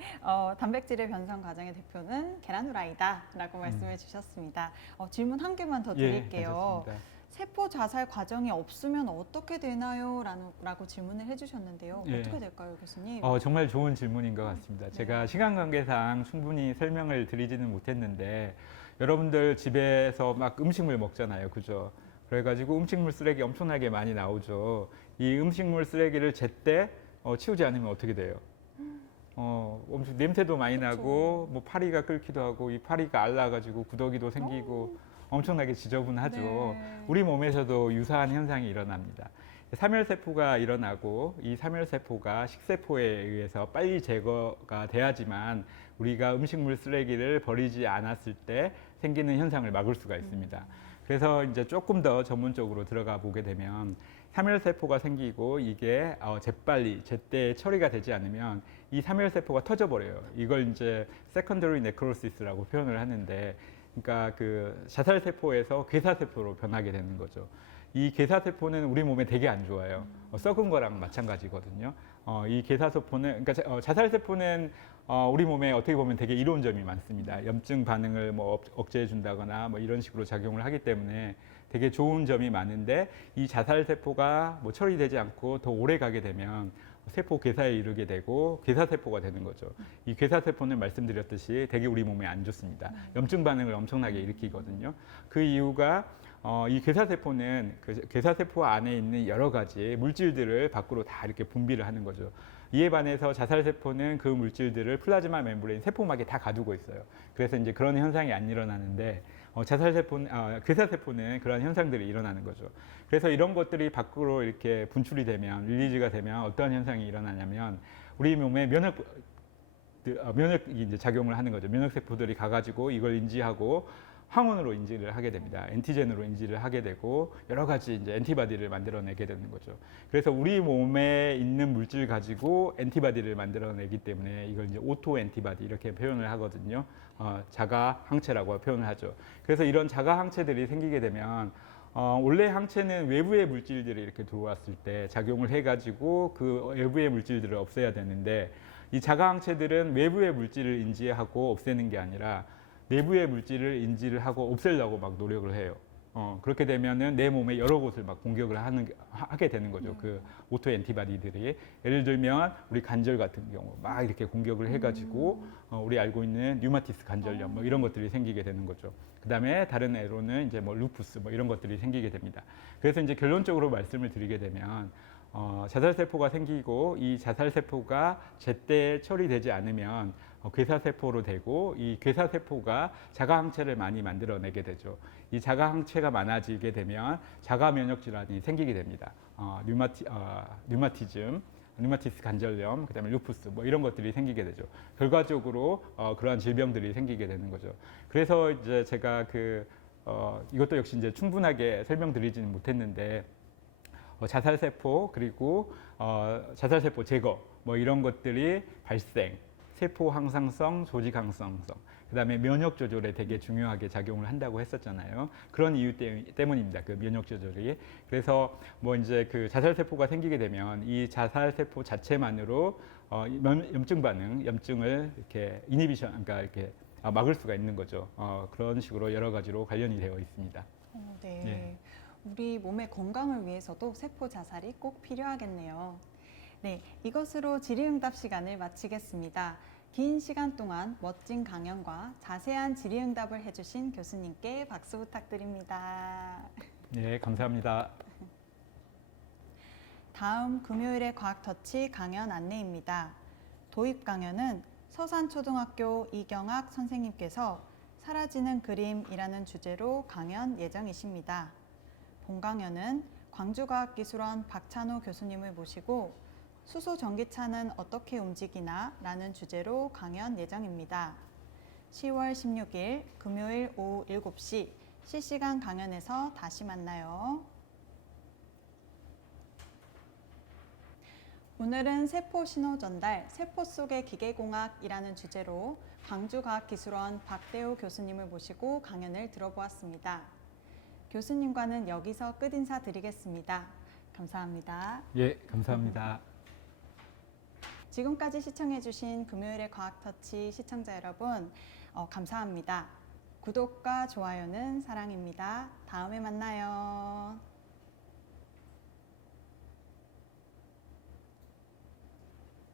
단백질의 변성 과정의 대표는 계란 후라이다라고 말씀해 주셨습니다. 질문 한 개만 더 드릴게요. 괜찮습니다. 세포 자살 과정이 없으면 어떻게 되나요? 라고 질문을 해주셨는데요. 어떻게 될까요, 교수님? 정말 좋은 질문인 것 같습니다. 제가 시간 관계상 충분히 설명을 드리지는 못했는데 여러분들 집에서 막 음식물 먹잖아요. 그죠? 그래가지고 음식물 쓰레기 엄청나게 많이 나오죠. 이 음식물 쓰레기를 제때 치우지 않으면 어떻게 돼요? 엄청 냄새도 많이 나고 뭐 파리가 끓기도 하고 이 파리가 알라가지고 구더기도 생기고 엄청나게 지저분하죠. 네. 우리 몸에서도 유사한 현상이 일어납니다. 사멸세포가 일어나고 이 사멸세포가 식세포에 의해서 빨리 제거가 돼야지만 우리가 음식물 쓰레기를 버리지 않았을 때 생기는 현상을 막을 수가 있습니다. 그래서 이제 조금 더 전문적으로 들어가 보게 되면 사멸세포가 생기고 이게 재빨리 제때 처리가 되지 않으면 이 사멸세포가 터져버려요. 이걸 이제 secondary necrosis라고 표현을 하는데 그러니까 그 자살 세포에서 괴사 세포로 변하게 되는 거죠. 이 괴사 세포는 우리 몸에 되게 안 좋아요. 썩은 거랑 마찬가지거든요. 이 괴사 세포는 그러니까 자살 세포는 우리 몸에 어떻게 보면 되게 이로운 점이 많습니다. 염증 반응을 뭐 억제해 준다거나 뭐 이런 식으로 작용을 하기 때문에 되게 좋은 점이 많은데 이 자살 세포가 뭐 처리되지 않고 더 오래 가게 되면 세포 괴사에 이르게 되고 괴사 세포가 되는 거죠. 이 괴사 세포는 말씀드렸듯이 되게 우리 몸에 안 좋습니다. 염증 반응을 엄청나게 일으키거든요. 그 이유가 이 괴사세포는 그 괴사세포 안에 있는 여러 가지 물질들을 밖으로 다 이렇게 분비를 하는 거죠. 이에 반해서 자살세포는 그 물질들을 플라즈마 멤브레인 세포막에 다 가두고 있어요. 그래서 이제 그런 현상이 안 일어나는데 괴사세포는 그런 현상들이 일어나는 거죠. 그래서 이런 것들이 밖으로 이렇게 분출이 되면 릴리즈가 되면 어떠한 현상이 일어나냐면 우리 몸에 면역이 이제 작용을 하는 거죠. 면역세포들이 가가지고 이걸 인지하고 항원으로 인지를 하게 됩니다. 엔티젠으로 인지를 하게 되고 여러 가지 이제 엔티바디를 만들어내게 되는 거죠. 그래서 우리 몸에 있는 물질 가지고 엔티바디를 만들어내기 때문에 이걸 이제 오토 엔티바디 이렇게 표현을 하거든요. 자가 항체라고 표현을 하죠. 그래서 이런 자가 항체들이 생기게 되면 원래 항체는 외부의 물질들이 이렇게 들어왔을 때 작용을 해가지고 그 외부의 물질들을 없애야 되는데 이 자가 항체들은 외부의 물질을 인지하고 없애는 게 아니라 내부의 물질을 인지를 하고 없애려고 막 노력을 해요. 그렇게 되면은 내 몸에 여러 곳을 막 공격을 하게 되는 거죠. 그 오토 엔티바디들이 예를 들면 우리 관절 같은 경우 막 이렇게 공격을 해가지고 우리 알고 있는 류마티스 관절염 뭐 이런 것들이 생기게 되는 거죠. 그다음에 다른 애로는 이제 뭐 루푸스 뭐 이런 것들이 생기게 됩니다. 그래서 이제 결론적으로 말씀을 드리게 되면 자살세포가 생기고 이 자살세포가 제때 처리되지 않으면 괴사세포로 되고 이 괴사세포가 자가항체를 많이 만들어내게 되죠. 이 자가항체가 많아지게 되면 자가면역질환이 생기게 됩니다. 류마티스 관절염, 그다음에 루푸스 뭐 이런 것들이 생기게 되죠. 결과적으로 그러한 질병들이 생기게 되는 거죠. 그래서 이제 제가 이것도 역시 이제 충분하게 설명드리지는 못했는데 자살세포 그리고 자살세포 제거 뭐 이런 것들이 발생, 세포 항상성, 조직 항상성, 그다음에 면역 조절에 되게 중요하게 작용을 한다고 했었잖아요. 그런 이유 때문입니다. 그 면역 조절이. 그래서 뭐 이제 그 자살세포가 생기게 되면 이 자살세포 자체만으로 염증 반응, 염증을 이렇게 그러니까 이렇게 막을 수가 있는 거죠. 그런 식으로 여러 가지로 관련이 되어 있습니다. 네. 네. 우리 몸의 건강을 위해서도 세포 자살이 꼭 필요하겠네요. 네, 이것으로 질의응답 시간을 마치겠습니다. 긴 시간 동안 멋진 강연과 자세한 질의응답을 해주신 교수님께 박수 부탁드립니다. 네, 감사합니다. 다음 금요일의 과학터치 강연 안내입니다. 도입 강연은 서산초등학교 이경학 선생님께서 사라지는 그림이라는 주제로 강연 예정이십니다. 본 강연은 광주과학기술원 박찬호 교수님을 모시고 수소 전기차는 어떻게 움직이나 라는 주제로 강연 예정입니다. 10월 16일 금요일 오후 7시 실시간 강연에서 다시 만나요. 오늘은 세포 신호 전달, 세포 속의 기계공학이라는 주제로 광주과학기술원 박대호 교수님을 모시고 강연을 들어보았습니다. 교수님과는 여기서 끝 인사드리겠습니다. 감사합니다. 예, 감사합니다. 지금까지 시청해주신 금요일의 과학터치 시청자 여러분, 감사합니다. 구독과 좋아요는 사랑입니다. 다음에 만나요.